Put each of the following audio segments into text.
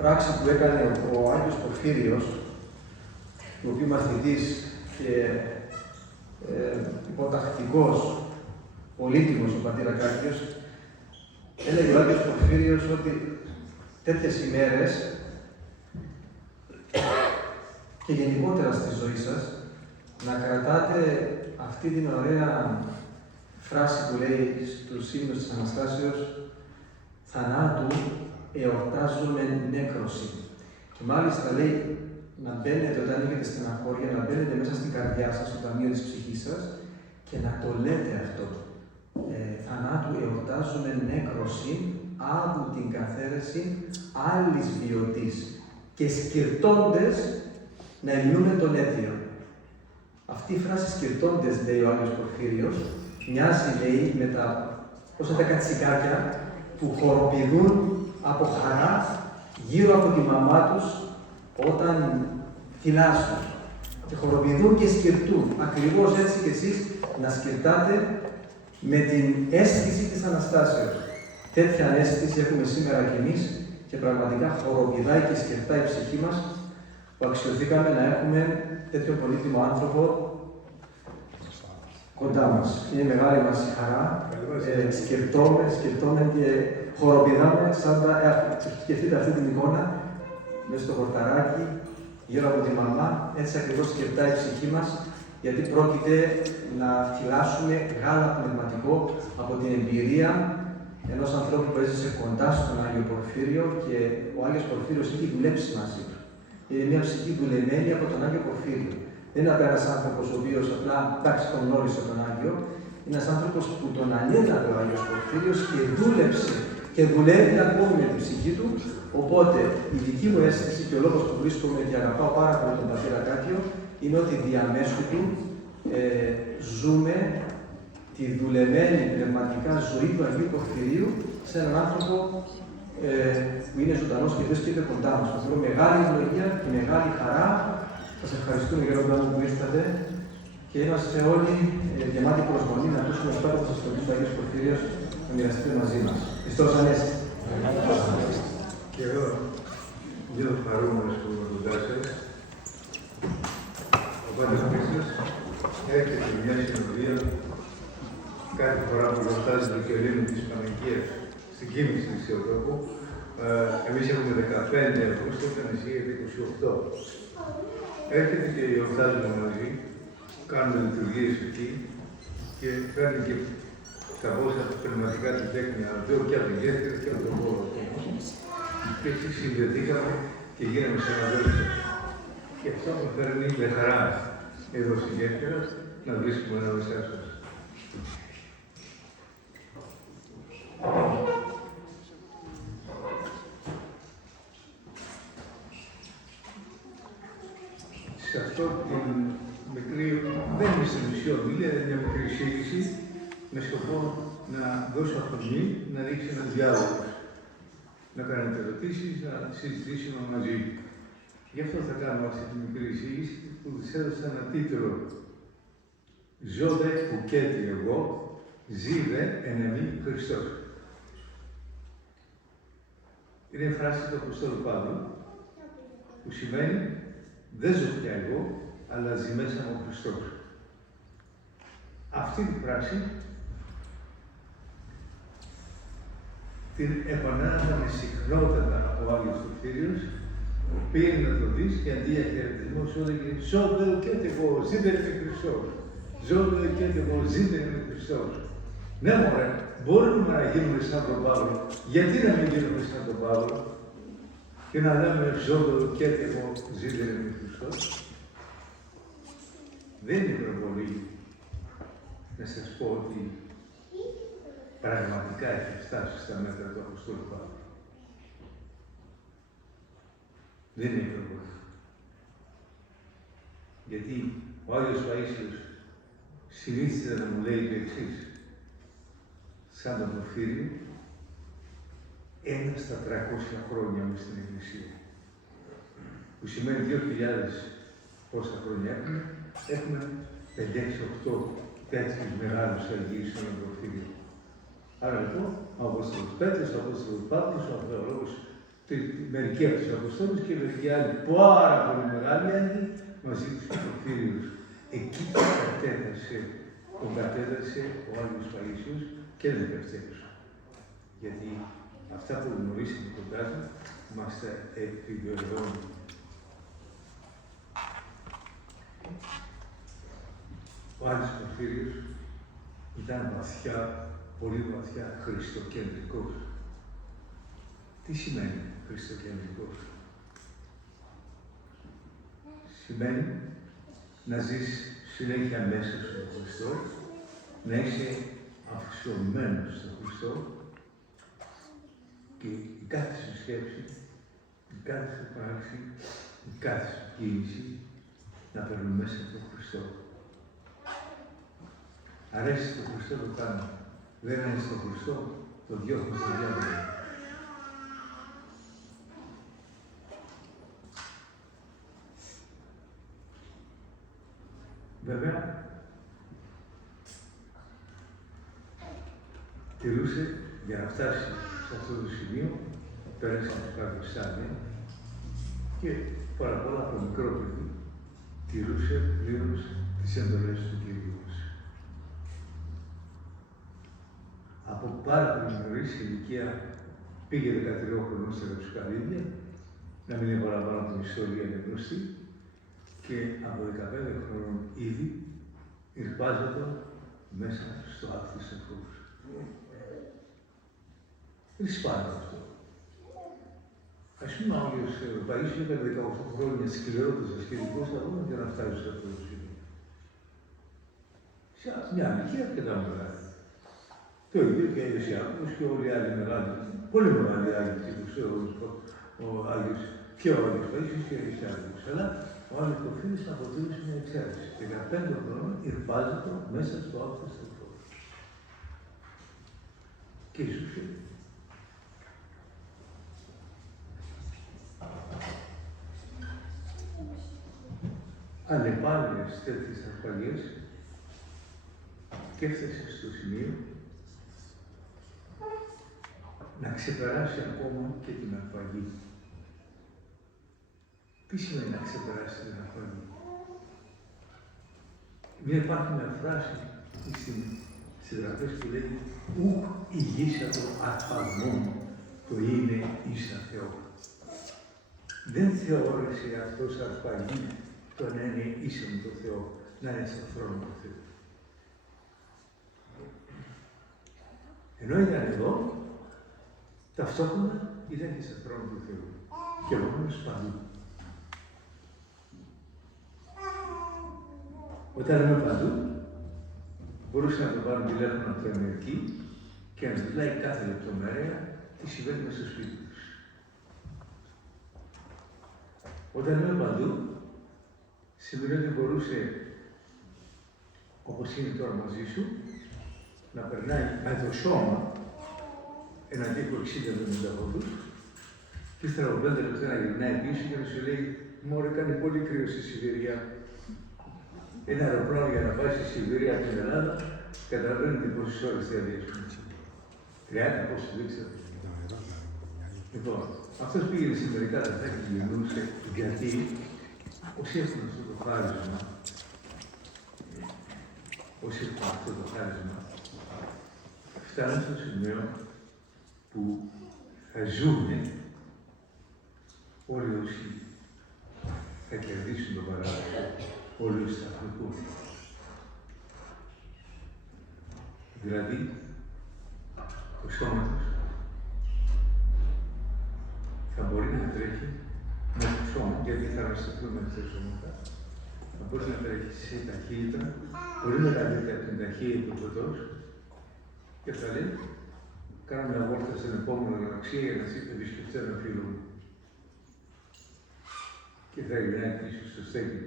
πράξη που έκανε ο Άγιος Πορφύριος, του οποίου μαθητής και υποτακτικός, πολύτιμος ο πατήρ Ακάκιος, έλεγε ο Άγιος Πορφύριος ότι τέτοιες ημέρες και γενικότερα στη ζωή σας να κρατάτε αυτή την ωραία φράση που λέει στους ύμνους της Αναστάσεως «Θανάτου εορτάζομαι νέκρωση». Και μάλιστα λέει να μπαίνετε όταν έχετε στεναχώρια, να μπαίνετε μέσα στην καρδιά σας, στο ταμείο της ψυχής σας και να το λέτε αυτό. «Θανάτου εορτάζομαι νέκρωση, άβου την καθαίρεση άλλης βιωτής και σκυρτώντες να υμνούμε τον αίτιο». Αυτή η φράση «σκυρτώντες», λέει ο Άγιος Πορφύριος, μοιάζει, λέει, με τα όσα τα κατσικάκια που χοροπηδούν από χαρά γύρω από τη μαμά τους όταν θυλάσσουν. Και χοροπηδούν και σκυρτούν. Ακριβώς έτσι κι εσείς να σκυρτάτε με την αίσθηση της Αναστάσεως. Τέτοια αίσθηση έχουμε σήμερα κι εμείς και πραγματικά χοροπηδάει και σκυρτάει η ψυχή μας που αξιωθήκαμε να έχουμε τέτοιο πολύτιμο άνθρωπο κοντά μας. Είναι μεγάλη μας η χαρά. Σκεφτόμαι και χοροπηδάμε σαν τα... Σκεφτείτε αυτή την εικόνα μέσα στο χορταράκι, γύρω από τη μαμά. Έτσι ακριβώς σκεφτάει η ψυχή μας, γιατί πρόκειται να φυλάσσουμε γάλα πνευματικό από την εμπειρία ενός ανθρώπου που έζησε κοντά στον Άγιο Πορφύριο και ο Άγιος Πορφύριος έχει δουλέψει μαζί του. Είναι μια ψυχή δουλεμένη από τον Άγιο Πορφύριο. Δεν είναι ένας άνθρωπος ο οποίος απλά τον γνώρισε τον Άγιο. Είναι ένας άνθρωπος που τον ανέλαβε ο Άγιος Πορφύριος και δούλεψε και δουλεύει ακόμη με την ψυχή του. Οπότε η δική μου αίσθηση και ο λόγος που βρίσκομαι και αγαπάω πάρα πολύ τον πατήρα Ακάκιο είναι ότι διαμέσου του ζούμε τη δουλεμένη πνευματικά ζωή του Αγίου Πορφυρίου σε έναν άνθρωπο που είναι ζωντανός και βρίσκεται κοντά μας. Αυτό είναι μεγάλη ευλογία και μεγάλη χαρά. Σας ευχαριστούμε για όλο που ήρθατε και είμαστε όλοι γεμάτοι προσμονή να ακούσουμε σπάτα που σας φωτίσει ο Αγίος Πορφύριος να μοιραστείτε μαζί μας. Χριστός Ανέστη. Και εγώ γίνω χαρούμενος που είμαι κοντά σας. Ο Πάτρας Χρήστος έρχεται μια συνοδεία κάθε φορά που γιορτάζει το κελίνο της Παναγίας στην Κίμηση της Θεοτόπου. Εμείς έχουμε 15 Αυγούστου, εσύ έχετε 28. Έρχεται και γιορτάζουμε μαζί, κάνουμε λειτουργίες εκεί και φέρνει και τα πόσα πνευματικά του τέχνη, αλλά και από την γέφυρα και από τον πόρο. Και έτσι συνδεθήκαμε και γίναμε συναδέλφους. Και αυτό με φέρνει με χαρά εδώ στη γέφυρα να βρίσκουμε ανάμεσά σας. Σε αυτό την μικρή, δεν είναι στην ουσία ομιλία, είναι μια μικρή εισήγηση με σκοπό να δώσω αφορμή να ρίξει ένα διάλογο. Να κάνετε ερωτήσεις, να συζητήσουμε μαζί. Γι' αυτό θα κάνω αυτή τη μικρή εισήγηση που της έδωσα ένα τίτλο «Ζώδε ουκέτι εγώ, ζήδε εν εμή Χριστός». Είναι η φράση του Αποστόλου Παύλου που σημαίνει «Δεν ζω πια εγώ, αλλά ζει μέσα μου ο Χριστός». Αυτή τη φράση την επανάλαβε συχνότατα ο Άγιος Πορφύριος, πήγαινε να το δεις και αντί για χαιρετισμό σου έλεγε «Ζώδε ουκέτι εγώ, ζήτε με Χριστός». «Ζώδε ουκέτι εγώ, ζήτε με Χριστός». Ναι, μωρέ, μπορούμε να γίνουμε σαν τον Παύλο. Γιατί να μην γίνουμε σαν τον Παύλο και να λέμε «Ζώδε ουκέτι εγώ, ζήτε με Χριστός». Δεν είναι προβολή να σας πω ότι πραγματικά έχει φτάσει στα μέτρα του Αποστόλου Παύλου. Δεν είναι προβολή. Γιατί ο Άγιος Παΐσιος συνήθιζε να μου λέει το εξής. Σαν τον Πορφύριο, 1 στα 300 χρόνια μες στην Εκκλησία. Που σημαίνει 2.000 πόσα χρόνια έχουμε 5-6-8 τέτοιους μεγάλους Αγίους στον Πορφύριο. Άρα λοιπόν, ο Απόστολος Πέτρος, ο Απόστολος Παύλος, ο Θεολόγος μερικοί από τους Αποστόλους και μερικοί άλλοι πάρα πολύ μεγάλοι άλλοι μαζί τους Πορφύριους. Εκεί τον κατέδρασε ο Άγιος Παΐσιος και δεν υπερθέτουσε. Γιατί αυτά που γνωρίσαμε κοντά του μας τα επιβεβαιώνουν. Ο Άγιος Πορφύριος ήταν βαθιά, πολύ βαθιά χριστοκεντρικός. Τι σημαίνει χριστοκεντρικός? Σημαίνει να ζεις συνέχεια μέσα στον Χριστό, να είσαι αφοσιωμένος στον Χριστό και η κάθε σου σκέψη, η κάθε σου πράξη, η κάθε σου κίνηση να περνούν μέσα από τον Χριστό. Αρέσει στον Χριστό το κάνω. Δεν αρέσει στον Χριστό, το διώχνω στο διάβολο. Βέβαια, τηρούσε για να φτάσει σε αυτό το σημείο, πέρασε από κάποια στάδια και παραπάνω από μικρό παιδί τηρούσε πλήρως τις εντολές του Κυρίου μας. Από πάρα πολύ νωρίς ηλικία πήγε 13 χρονών στα Ρεψοκαλύδια, να μην είναι παραπάνω από την ιστορία είναι γνωστή, και από 15 χρόνων ήδη ηρπάζονταν μέσα στο άκθι της ανθρώπους. Δεν σπάνιο αυτό. Ας πούμε, ο Άγιος Παΐσιος έκανε 18 χρόνια σκληρότερος ασχετικός αγώνα για να φτάσει σε αυτό το σημείο. Σε μια ηλικία αρκετά μεγάλη. Το ίδιο και ο Άγιος Ιάκωβος και όλοι οι άλλοι μεγάλοι, πολύ μεγάλοι άλλοι τύπους, ο Άγιος και ο Άγιος Παΐσιος και ο Άγιος Ιάκωβος. Αλλά ο Άγιος Πορφύριος αποτελούσε μια εξαίρεση. 15 χρόνων ηρπάζεται μέσα στο άκθο της ανθρώπου. Και ζούσε. Ανεπάλληλες τέτοιες ασφαλείες και έφτασε στο σημείο να ξεπεράσει ακόμα και την αρπαγή. Τι σημαίνει να ξεπεράσει την αρπαγή? Υπάρχει μια φράση στις γραφές που λέει «Ουκ ηγήσατο αρπαγμόν, το είναι εις τα Θεό». Δεν θεώρησε αυτός αρπαγή το να είναι ίσο με τον Θεό, να είναι στον θρόνο του Θεού. Ενώ ήταν εδώ, ταυτόχρονα ήταν και στον θρόνο του Θεού. Και μόνος παντού. Όταν είμαι παντού, μπορούσε να το πάρουν τηλέφωνο από την Αμερική και να ζητάει κάθε λεπτομέρεια τι συμβαίνει μέσα στο σπίτι τους. Όταν είμαι παντού, σημαίνει ότι μπορούσε, όπως είναι τώρα μαζί σου, να περνάει με το σώμα ένα τύπο 60-70 πόντους και ύστερα από 5 λεπτά να γυρνάει πίσω και να σου λέει «Μωρέ, κάνει πολύ κρύο στη Σιβηρία». Ένα αεροπλάνο για να πάει στη Σιβηρία από την Ελλάδα, καταλαβαίνετε πόσες ώρες θα διέξουν. 30 πόσες δεν ξέρω. Λοιπόν, αυτός πήγαινε σε μερικά λεπτά και γυρνούσε, γιατί όσοι έχουν αυτό το χάρισμα, φτάνουν στο σημείο που θα ζούνε όλοι όσοι θα κερδίσουν τον παράδεισο, όλοι όσοι θα αφαιρθούν. Δηλαδή, το σώμα τους θα μπορεί να τρέχει με το σώμα, γιατί θα ανασταθούν με τα σώματα, θα μπορεί να τρέχει σε ταχύτητα, πολύ μεγαλύτερη από την ταχύτητα του φωτός, και θα λέει, κάνω μια βόλτα στην επόμενη γαλαξία για να επισκεφτεί ένα φίλο μου. Και θα γυρνάει πίσω στο στέκι,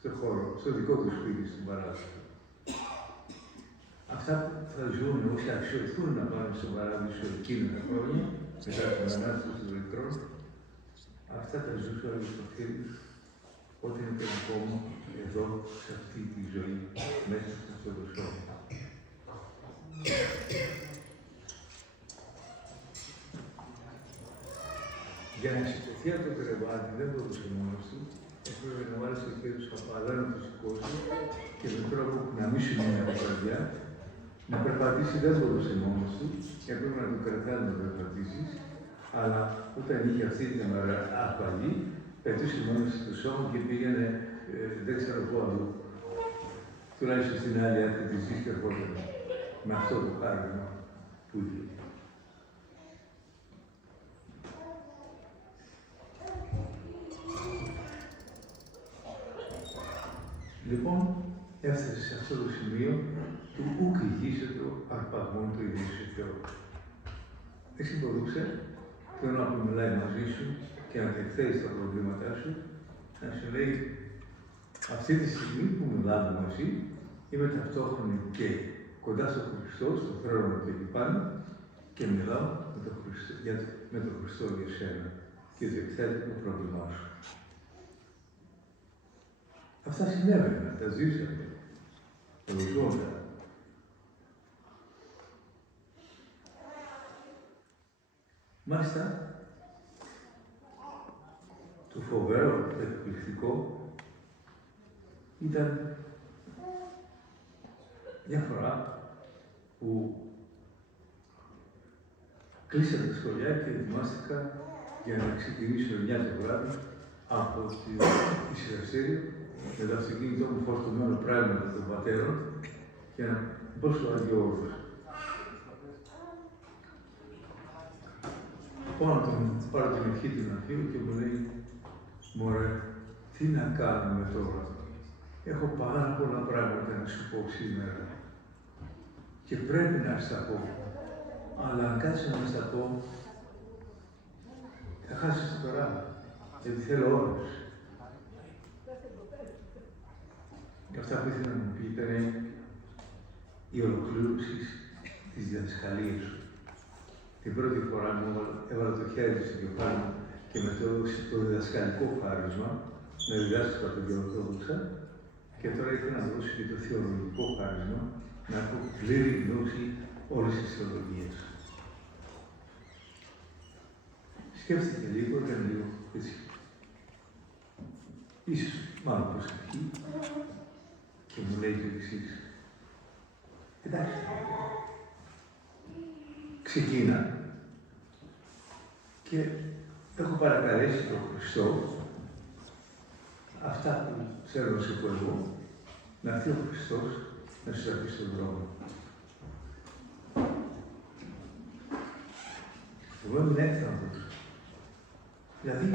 στο χώρο, στο δικό του σπίτι, στην παράδοση. Αυτά θα ζουν όσοι αξιωθούν να πάνε στον παράδεισο εκείνα τα χρόνια, μετά την ανάσταση του ηλεκτρών, αυτά τα ζούσε ο Άγιος Πορφύριος όταν ήταν ακόμα εδώ, σε αυτή τη ζωή, μέσα σε αυτό το σώμα. Για να σηκωθεί από το κρεβάτι δεν μπορούσε μόνος του. Έπρεπε να βάλει στο χέρι του καπαλά, να το σηκώσει και με τρόπο που να μην σου μείνει από καρδιά. Να περπατήσει δεν μπορούσε μόνος του. Έπρεπε να το κρατάει να περπατήσει. Αλλά όταν είχε αυτή την ασφαλή, πετούσε μόνο στο σώμα και πήγαινε δεν ξέρω πού αλλού. Τουλάχιστον στην άλλη άκρη της γης και ερχόταν με αυτό το χάρημα που είχε. Λοιπόν, έφτασε σε αυτό το σημείο του ουκ ηγήσετο αρπαγμόν του ίδιου σε Θεό. Έτσι μπορούσε τον που μιλάει μαζί σου και να εκθέσει τα προβλήματά σου, να σου λέει αυτή τη στιγμή που μιλάμε μαζί, είμαι ταυτόχρονα και κοντά στον Χριστό, στον θρόνο του εκεί πάνω και μιλάω με τον Χριστό για σένα και διεκθέτω το πρόβλημά σου. Αυτά συνέβαιναν, τα ζήσαμε, τα ζώνα. Μάλιστα, το φοβερό, το εκπληκτικό ήταν μια φορά που κλείσαμε τα σχολεία και ετοιμάστηκα για να ξεκινήσω 9 το βράδυ από τη Σιραστήρια με το αυτοκίνητό μου φορτωμένο πράγματα των πατέρων και να μπω στο Άγιο Όρος. Πάω να τον πάρω την ευχή του Αγίου και μου λέει «Μωρέ, τι να κάνουμε τώρα, έχω πάρα πολλά πράγματα να σου πω σήμερα και πρέπει να στα πω, αλλά αν κάτσω να στα πω, θα χάσεις το ράβο, γιατί θέλω όρος». Και αυτά που ήθελα να μου πει ήταν η ολοκλήρωση της διδασκαλίας σου. Την πρώτη φορά μου έβαλα το χέρι στο κεφάλι μου και με το διδασκαλικό χάρισμα με διδάσκηκα το Ορθόδοξα και τώρα ήθελα να δώσω και το θεολογικό χάρισμα να έχω πλήρη γνώση όλης της θεολογίας. Σκέφτηκε λίγο, έκανε λίγο έτσι. Ίσως μάλλον προσευχή και μου λέει το εξής. Εντάξει, ξεκίνα και έχω παρακαλέσει τον Χριστό αυτά που θέλω να σου πω εγώ, να έρθει ο Χριστός να σου αφήσει στον δρόμο. Εγώ ήμουν έκθαμβος. Δηλαδή,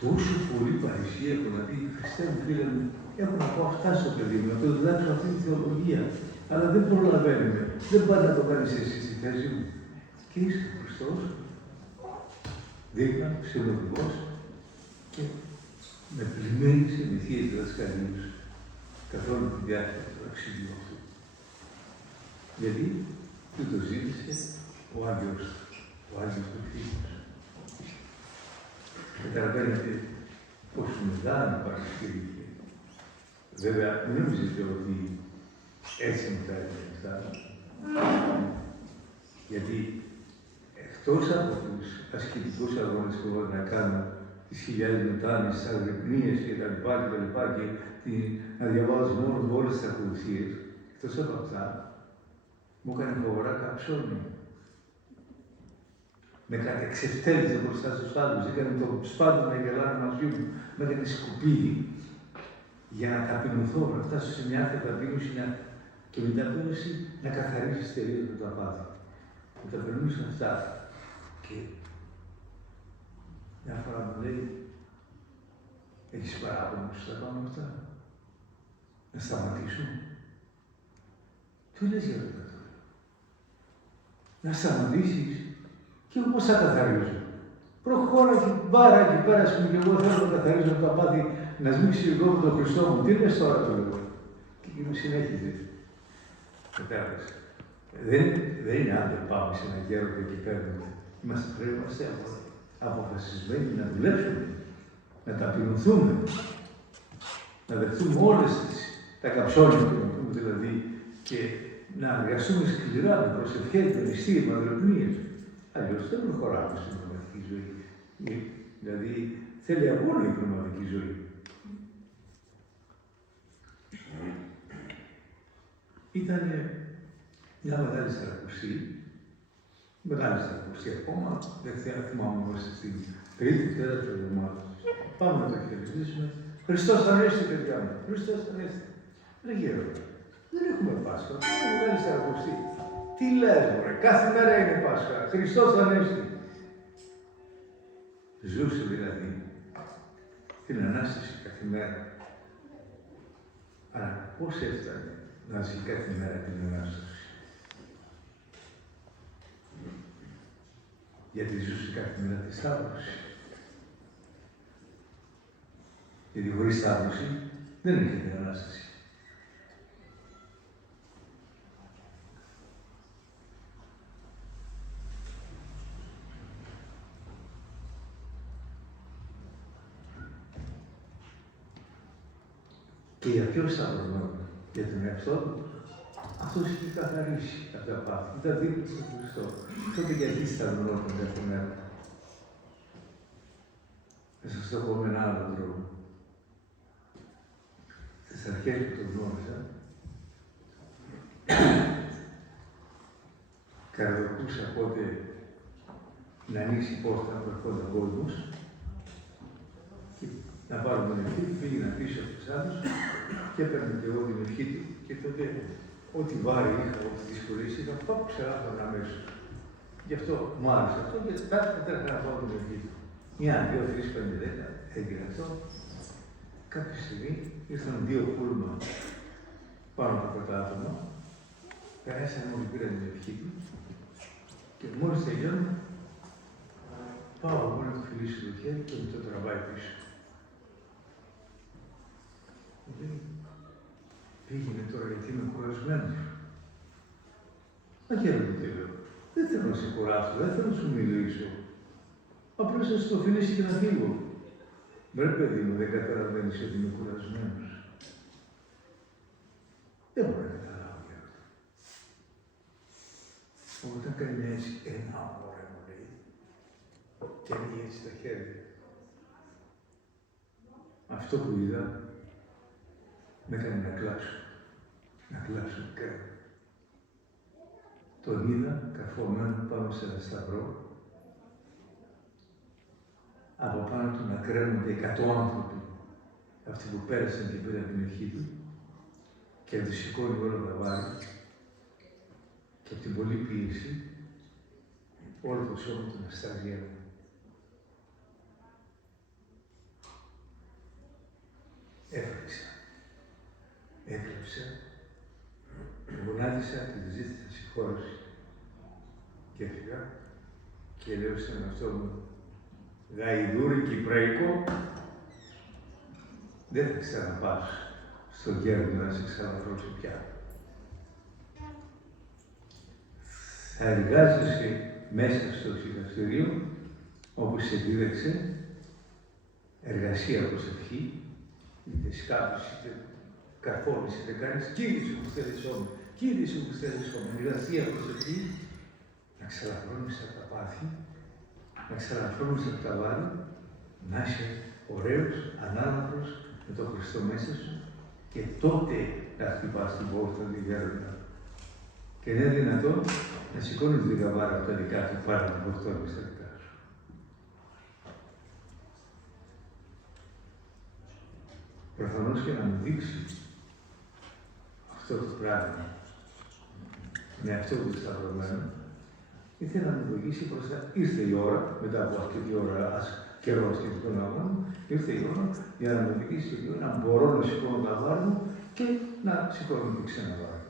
τόσο πολύ παρησία έχω να πει, Χριστέ μου, φίλε μου, έχω να πω αυτά στο παιδί μου, να το διδάξω αυτή τη θεολογία, αλλά δεν προλαβαίνουμε. Δεν πάει να το κάνεις εσύ στη θέση μου. Και είσαι ο Χριστός, δίπλα, συνοδηγός και με πλημμένεις με θείες διδασκαλίες καθ' όλη τη διάρκεια του ταξιδιού αυτού. Γιατί του το ζήτησε ο Άγιος του Φίλος. Καταλαβαίνετε πόσο μεγάλη παρασκευή. Βέβαια, δεν νομίζετε ότι έτσι μετά είναι αυτά. Γιατί εκτός από τους ασκητικούς αγώνες που εγώ να κάνω, τις χιλιάδες μετάνες, τις αγρυπνίες και τα λοιπά και να διαβάζω μόνο όλες τις ακολουθίες, εκτός από αυτά, μου έκανε φοβερά καψόνι. Με κατεξευτέλιζε μπροστά στους άλλους, έκανε το σπάντο να γελάνε μαζί μου, με έκανε σκουπίδι για να ταπεινωθώ, να φτάσω σε μια άθετα ταπείνωση και με την ταπείνωση να καθαρίσεις τελείως με το απάτη. Με ταπεινώμεις αυτά. Και μια φορά μου λέει, έχεις παράπονο στα πάνω αυτά, να σταματήσω. Τι λες για αυτό τώρα. Να σταματήσεις. Και εγώ πώς θα καθαρίζω. Προχώρα και μπάρα και πέρα, ας πούμε, και εγώ θέλω να καθαρίζω το απάτη, να σμίξει εγώ με τον Χριστό μου. Τι λες τώρα το λέω. Και εκείνο συνέχιζε. Κατάλαβες. Δεν είναι αν δεν πάμε σε ένα γέροντα και παίρνουμε. Πρέπει να είμαστε αποφασισμένοι να δουλέψουμε, να ταπεινωθούμε, να δεχτούμε όλες τα καψόνια του δηλαδή και να εργαστούμε σκληρά με προσευχές, με νηστεία, με αγρυπνίες. Αλλιώς δεν προχωράμε στην πραγματική ζωή. Δηλαδή, θέλει αγώνα η πνευματική ζωή. Ήταν μια μεγάλη στρακουσή, μεγάλη στρακουσή ακόμα, δεν θυμάμαι όμως στην τρίτη, τέταρτη εβδομάδα. Πάμε να το χαιρετήσουμε. Χριστός Ανέστη, παιδιά μου. Χριστός Ανέστη. Δεν γέροντα. Δεν έχουμε Πάσχα. Είναι μεγάλη στρακουσή. Τι λες, μωρέ, κάθε μέρα είναι Πάσχα. Χριστός Ανέστη. Ζούσε δηλαδή την Ανάσταση κάθε μέρα. Αλλά πώς έφτανε να ζει κάθε μέρα την Ανάσταση? Γιατί ζούσε κάθε μέρα τη Σταύρωση. Γιατί χωρίς Σταύρωση δεν έρχεται Ανάσταση. Και για ποιο σταυρωμένο? Για τον εαυτό του. Αυτός είχε καθαρίσει από τα πάθη. Ήταν δίπλα στον Χριστό. Τότε γιατί σταυρωνόταν κάθε μέρα? Θα σας το πω με έναν άλλο τρόπο. Στις αρχές που τον γνώρισα, καρδοκούσα πότε να ανοίξει η πόρτα που ερχόταν κόσμος να πάρουμε την ευχή, πήγαινα πίσω από τους άλλους και έπαιρνε και εγώ την ευχή του και τότε ό,τι βάρη είχα, ό,τι δυσκολίες είχα, πάω ξελάχθανα αμέσως. Γι' αυτό μου άρεσε αυτό και κάτι έτρεχα να πάω την ευχή του. 1, 2, 3, 5, 10, έγινε αυτό. Κάποια στιγμή ήρθαν 2 πούλμα πάνω από το άτομα, περάσαν μόλις πήραν την ευχή του και μόλις τελειώνω, πάω εγώ να το φιλήσω το χέρι και μου το τραβάει πίσω. Πήγαινε τώρα γιατί είμαι κουρασμένος. Μα χαίρομαι τι λέω. Δεν θέλω να σε κουράσω, δεν θέλω να σου μιλήσω. Απλώς θα σου το φιλήσει και να φύγω. Βρε παιδί μου, δεν καταλαβαίνεις ότι είμαι κουρασμένος. Δεν μπορώ να καταλάβω γι' αυτό. Όταν κάνει μια έτσι, ωραία μου λέει, και ανοίγει έτσι τα χέρια. Αυτό που είδα, με έκανε να κλάψω. Να κλάψω και τον είδα καρφωμένο πάνω σε ένα σταυρό. Από πάνω του να κρέμονται 100 άνθρωποι, αυτοί που πέρασαν και πήραν την ευχή του, και να του σηκώνει όλα τα βάρη, και από την πολλή πίεση, όλο το σώμα του να στάζει αίμα. Έφραξα. Έκλαψα, γονάτισα και τη ζήτησα συγχώρεση. Και έφυγα και λέω στον εαυτό μου, γαϊδούρι κυπραϊκό, δεν θα ξαναπάς στον Γέροντα να σε ξαναβρώσω πια. Θα εργάζεσαι μέσα στο δικαστήριο, όπου σε δίδαξε εργασία προσευχή, είτε σκάβεις, είτε καρφώνεις, είτε κάνεις, Κύριε σου που θέλεις όμω, Κύριε σου που θέλεις όμω, εργασία προσευχή, να ξαλαφρώνεις από τα πάθη, να ξαλαφρώνεις από τα βάρη, να είσαι ωραίος, ανάλαφρος, με τον Χριστό μέσα σου και τότε να χτυπάς την πόρτα του Γέροντα. Και είναι δυνατόν να σηκώνεις την καβάρα από τα δικά του, πάρα την πόρτα στα δικά σου. Προφανώς και να μου δείξει αυτό το πράγμα, με αυτό το σταυρωμένο, ήθελε να μου οδηγήσει μπροστά. Ήρθε η ώρα, μετά από αυτή τη ώρα, καιρό ασχετικών αγώνων, ήρθε η ώρα για να μου οδηγήσει να μπορώ να σηκώνω τα βάρη μου και να σηκώνω και ξένα βάρη.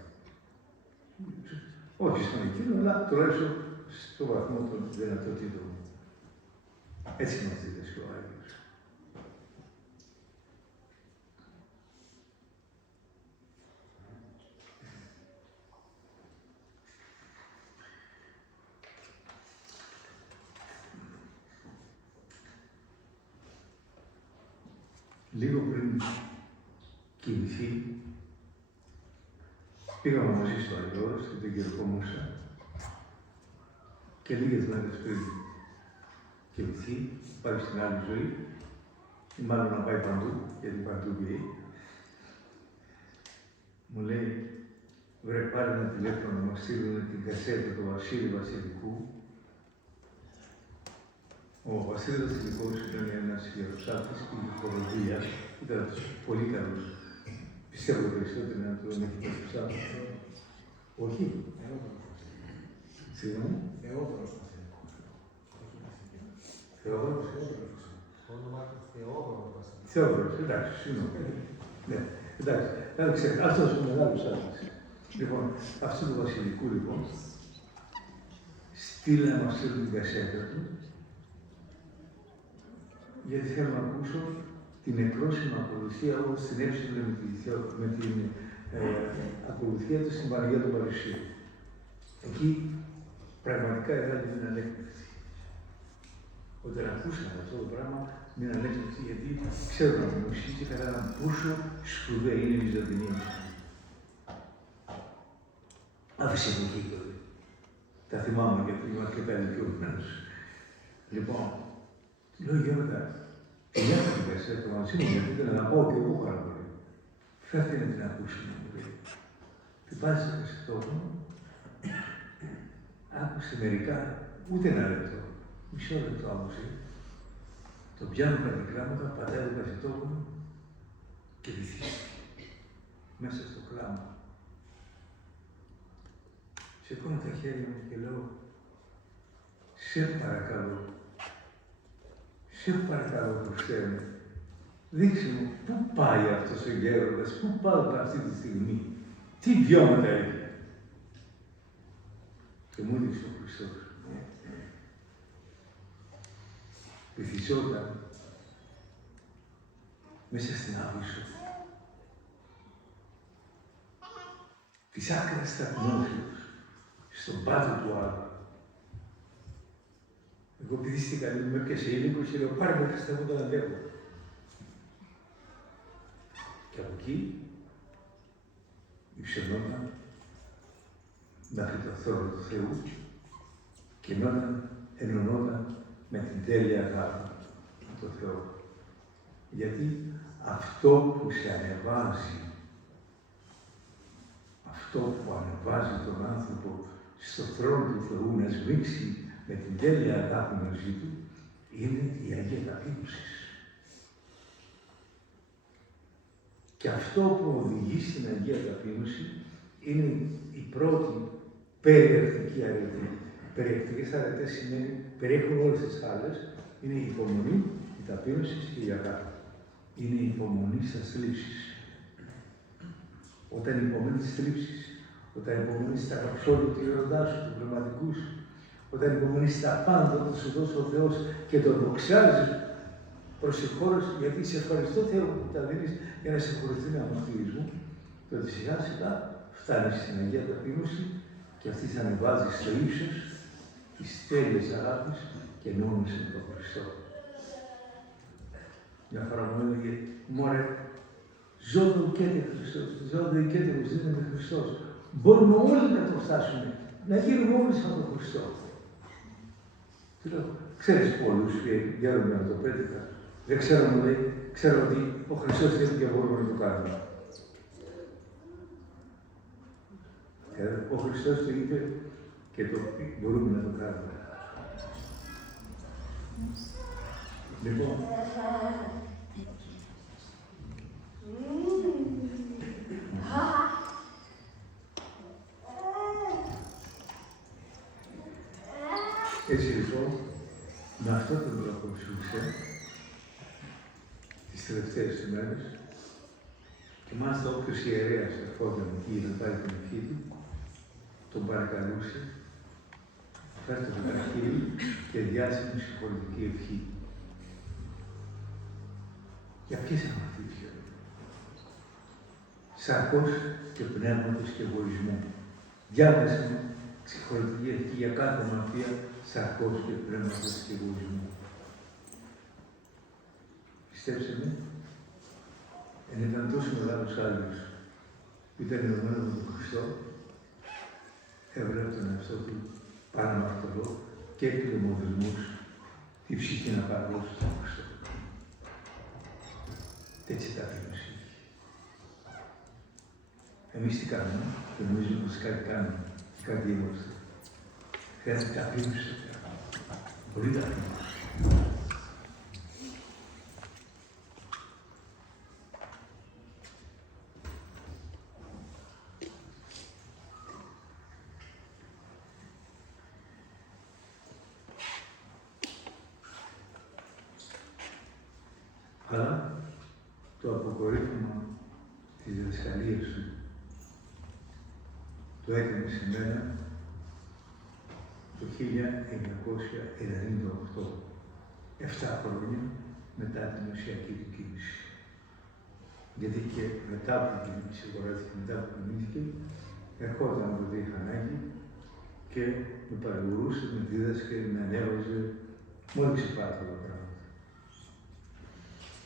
Όχι στον εκείνο, αλλά τουλάχιστον στο βαθμό των δυνατοτήτων μου. Έτσι μας δίδασκε ο Άγιος. Λίγο πριν κοιμηθεί, πήγαμε μαζί στο Αγιώρος και τον Κυρικό Μούσα και λίγες μέρες πριν κοιμηθεί, πάει στην άλλη ζωή, ή μάλλον να πάει παντού, γιατί παντού βγει. Μου λέει, βρε πάρε ένα τηλέφωνο, να μας στείλουν την κασέτα του Βασίλη Βασιλικού. Ο Βασίλης Βασιλικός ήταν ένας ιεροψάτης, είχε χοροδία, ήταν πολύ καλός. Πιστεύω περισσότερο να τον έχει το ψάχνει. Όχι. Συγγνώμη. Θεόδωρος. Θεόδωρος. Το όνομα του Θεόδωρος. Θεόδωρος, εντάξει, συγγνώμη. Ναι, εντάξει, αυτός ο μεγάλος άντρας. Λοιπόν, αυτού του Βασιλικού, λοιπόν, στείλε να μας στείλουν την κασέτα του, γιατί θέλω να ακούσω την εκρόσιμη ακολουθία, όπως την έψιλε με την ακολουθία του στην Παναγία του Παρισίου. Εκεί πραγματικά έβαλε την ανέκπληκτη. Όταν ακούσαμε αυτό το πράγμα, μια ανέκπληκτη, γιατί ξέρω να τη μουσική και καταλάβαν πόσο σπουδαία είναι η Βυζαντινή μουσική. Άφησε με εκεί τότε. Τα θυμάμαι γιατί είμαι αρκετά ηλικιωμένος. Λοιπόν, λέω Γιώργα, την έφερε την κασέτα μαζί μου, γιατί ήθελα να πάω και εγώ πάρα πολύ. Φέρτε να την ακούσουμε, μου λέει. Την πάτησε στο κασετόφωνο, άκουσε μερικά, ούτε ένα λεπτό, μισό λεπτό άκουσε. Το πιάνω κάτι κλάματα, πατάει το κασετόφωνο και βυθίστηκε μέσα στο κλάμα. Σηκώνω τα χέρια μου και λέω, σε παρακαλώ, Χριστέ μου, δείξε μου πού πάει αυτός ο γέροντας, πού πάω αυτή τη στιγμή, τι βιώματα έχει. Και μου έδειξε ο Χριστός. Βυθιζόταν μέσα στην άβυσσο της άκρας σταθμόσεως, στον πάτο του άλλου. Εγώ επειδή στην καλή μου έπιασε ήλικο και λέω πάρε με Χριστέ μου τον αντέχω. Και από εκεί υψωνόταν μέχρι το θρόνο του Θεού και ενωνόταν με την τέλεια αγάπη του Θεού. Γιατί αυτό που σε ανεβάζει, αυτό που ανεβάζει τον άνθρωπο στο θρόνο του Θεού να σμίξει με την τέλεια αγάπη μαζί του, είναι η Αγία Ταπείνωση. Και αυτό που οδηγεί στην Αγία Ταπείνωση είναι η πρώτη περιεκτική αρετή. Περιεκτικές αρετές σημαίνει, περιέχουν όλες τις άλλες, είναι η υπομονή, η ταπείνωση και η αγάπη. Είναι η υπομονή στις θλίψεις. Όταν υπομονή στις θλίψεις, όταν υπομονή στα καψόλια του γέροντά σου, του πνευματικού σου, όταν υπομονή στα πάντα που σου δώσει ο Θεός και τον δοξάζεις προσευχώρως, γιατί σε ευχαριστώ Θεό που τα δίνεις για να σε χωριστεί με αμαρτίες μου, τότε σιγά σιγά φτάνεις στην Αγία Ταπείνωση και αυτή θα ανεβάζει στο ύψος της τέλειας αγάπης και νόμισε με τον Χριστό. Μια φορά μου έλεγε, μωρέ, ζω το κέτε Χριστός, ζω το κέτε που δίνεται Χριστός. Μπορούμε όλοι να το φτάσουμε, να γίνουμε όλοι σαν τον Χριστό. Του λέω, ξέρεις πολλούς και γέρονται να το πέτυχα. Δεν ξέρω, μου λέει, ξέρω ότι ο Χριστός θέλει και μπορούμε να το κάνουμε. Ο Χριστός το είπε και το μπορούμε να το κάνουμε. Λοιπόν, έτσι λοιπόν, με αυτόν τον τρόπο ζούσε τις τελευταίες ημέρες και μάλιστα όποιος ιερέας ερχόταν εκεί να πάρει την ευχή του, τον παρακαλούσε, φέρτε το καταχείρι και διάσημη συγχωρητική ευχή. Για ποιες αμαρτίες? Σαρκός και πνεύματος και εγωισμού. Διάβασε με συγχωρητική ευχή για κάθε αμαρτία, σαρκός και πνεύματος και εγωισμού. Πιστέψτε με, εν ήταν τόσο μεγάλος Άγιος που ήταν ενωμένο με τον Χριστό, έβλεπε τον εαυτό του πάνω με αυτό και κλιμωδισμούς τη ψυχή να παραδώσει στον Χριστό. Έτσι τα αφήνω εσύ. Εμείς τι κάνουμε, και νομίζουμε πως κάτι κάνουμε, κάτι είμαστε. Χρειάζεται ταπείνωση. Πολύ ταπείνωση. Αλλά το αποκορύφωμα της διδασκαλίας σου το έκανε σε μένα το 1998, 7 χρόνια μετά την ουσιακή του κίνηση. Γιατί και μετά από την κίνηση, αγοράστηκε μετά που κινήθηκε, ερχόταν από τη Χανάκη και με παρηγορούσε, με δίδασκε, με ανέβαζε, μόλι ξεπάτω τα πράγματα.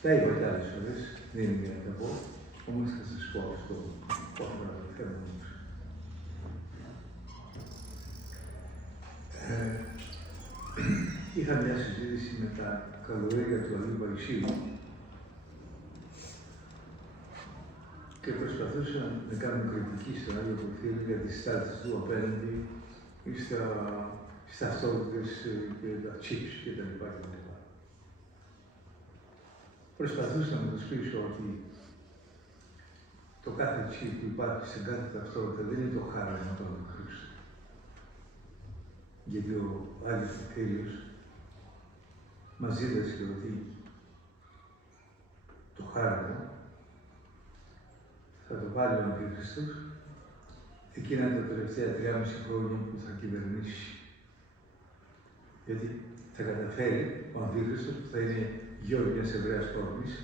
Τα είπα κι άλλες φορές, δεν είναι για να τα πω, όμως θα σας πω αυτό, πώς να το θέλω όμως. Είχα μια συζήτηση με τα καλοκαίρια του Αγίου Παϊσίου και προσπαθούσα να κάνω κριτική στον Άγιο Πορφύριο για τις στάσεις του απέναντι στις ταυτότητες και τα chips και τα λοιπά. Προσπαθούσα να τους πείσω ότι το κάθε chip που υπάρχει σε κάθε ταυτότητα δεν είναι το χάραμα του Χριστού. Γιατί ο Άγιος Πορφύριος μας δίδασκε ότι το χάραμα θα το βάλει ο Αντίχριστος εκείνα τα τελευταία 3,5 χρόνια που θα κυβερνήσει. Γιατί θα καταφέρει ο Αντίχριστος που θα είναι γιος μιας Εβραίας κόρνης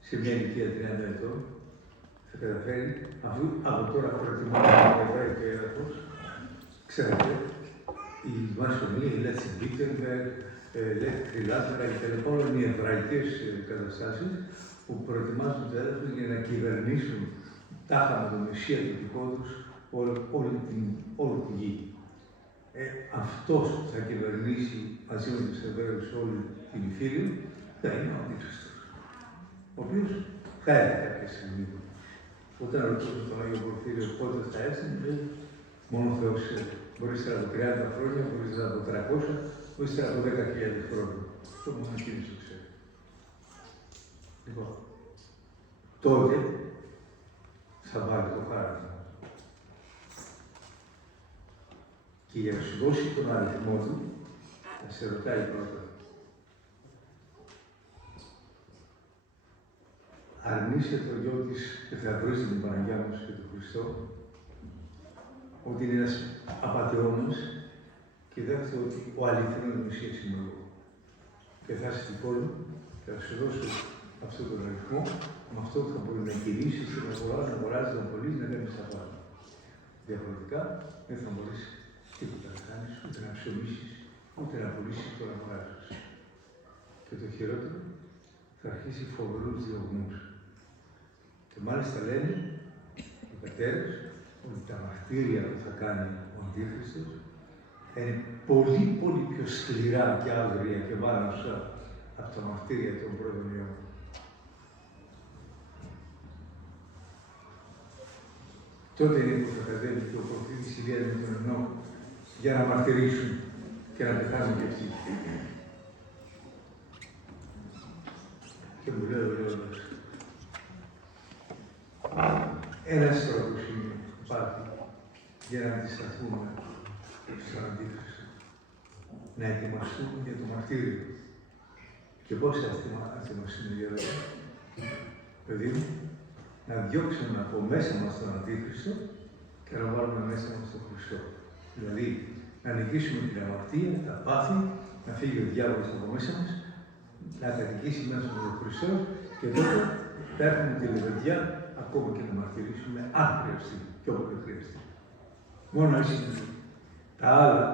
σε μια ηλικία 30 ετών, θα καταφέρει, αφού από τώρα προετοιμάζει το εβραϊκό έδαφος, ξέρετε, η μασονία, η Λέτσι Βίτενμπεργκ, Λέτσι Λάτερα και τα λοιπά, όλα είναι οι εβραϊκές καταστάσεις που προετοιμάζουν το έδαφος για να κυβερνήσουν τάχα με το Μεσσία το δικό τους όλη τη γη. Αυτός που θα κυβερνήσει μαζί με τους Εβραίους όλη την Ιφίλιο, θα είναι ο Αντίχριστος, ο οποίος θα έρθει κάποια στιγμή. Όταν ρωτούσα τον Άγιο Πορφύριο πότε θα έρθει, λέει, μόνο ο Θεός ξέρει. Μπορεί ύστερα από 30 χρόνια, μπορεί ύστερα από 300, μπορεί ύστερα από 10.000 χρόνια. Αυτό μόνο εκείνος το ξέρει. Λοιπόν, τότε θα βάλει το χάραμα. Και για να σου δώσει τον αριθμό του, θα σε ρωτάει πρώτα. Αρνείσαι το γιο της και θα βρεις την Παναγιά μας και τον Χριστό, ότι είναι ένας απατεώνας και δεύτερο ότι ο αληθινός Μεσσίας είμαι εγώ. Και θα είσαι στην πόλη και θα σου δώσω αυτόν τον αριθμό, με αυτό θα μπορεί να κινήσεις την αγορά, να αγοράζεις, να πωλείς, να κάνεις τα πάντα. Διαφορετικά δεν θα μπορείς τίποτα να κάνεις, ούτε να ψωμίσεις, ούτε να πουλήσεις το να αγοράζεις. Και το χειρότερο, θα αρχίσει φοβερούς διωγμούς. Και μάλιστα λένε οι πατέρες ότι τα μαρτύρια που θα κάνει ο Αντίχριστος θα είναι πολύ πολύ πιο σκληρά και άγρια και βάναυσα από τα μαρτύρια των πρώτων αιώνων. Τότε είναι που θα κατέβει και ο προφήτης Ηλίας με τον Ενώκ για να μαρτυρήσουν και να πεθάνουν κι αυτοί. Και μου λέει ο Λέοντας, ένας τρόπος είναι υπάρχει για να αντισταθούμε στον Αντίχριστο. Να ετοιμαστούμε για το μαρτύριο. Και πώς θα ετοιμαστούμε για αυτό, παιδί μου, να διώξουμε από μέσα μας τον Αντίχριστο και να βάλουμε μέσα μας τον Χριστό. Δηλαδή, να νικήσουμε την αμαρτία, τα πάθη, να φύγει ο διάβολος από μέσα μας, να κατοικήσει μέσα με τον Χριστό και τότε θα έχουμε τη λεβεντιά ακόμα και να μαρτυρήσουμε αν χρειαστεί και όποτε χρειαστεί. Μόνο έτσι. Τα άλλα,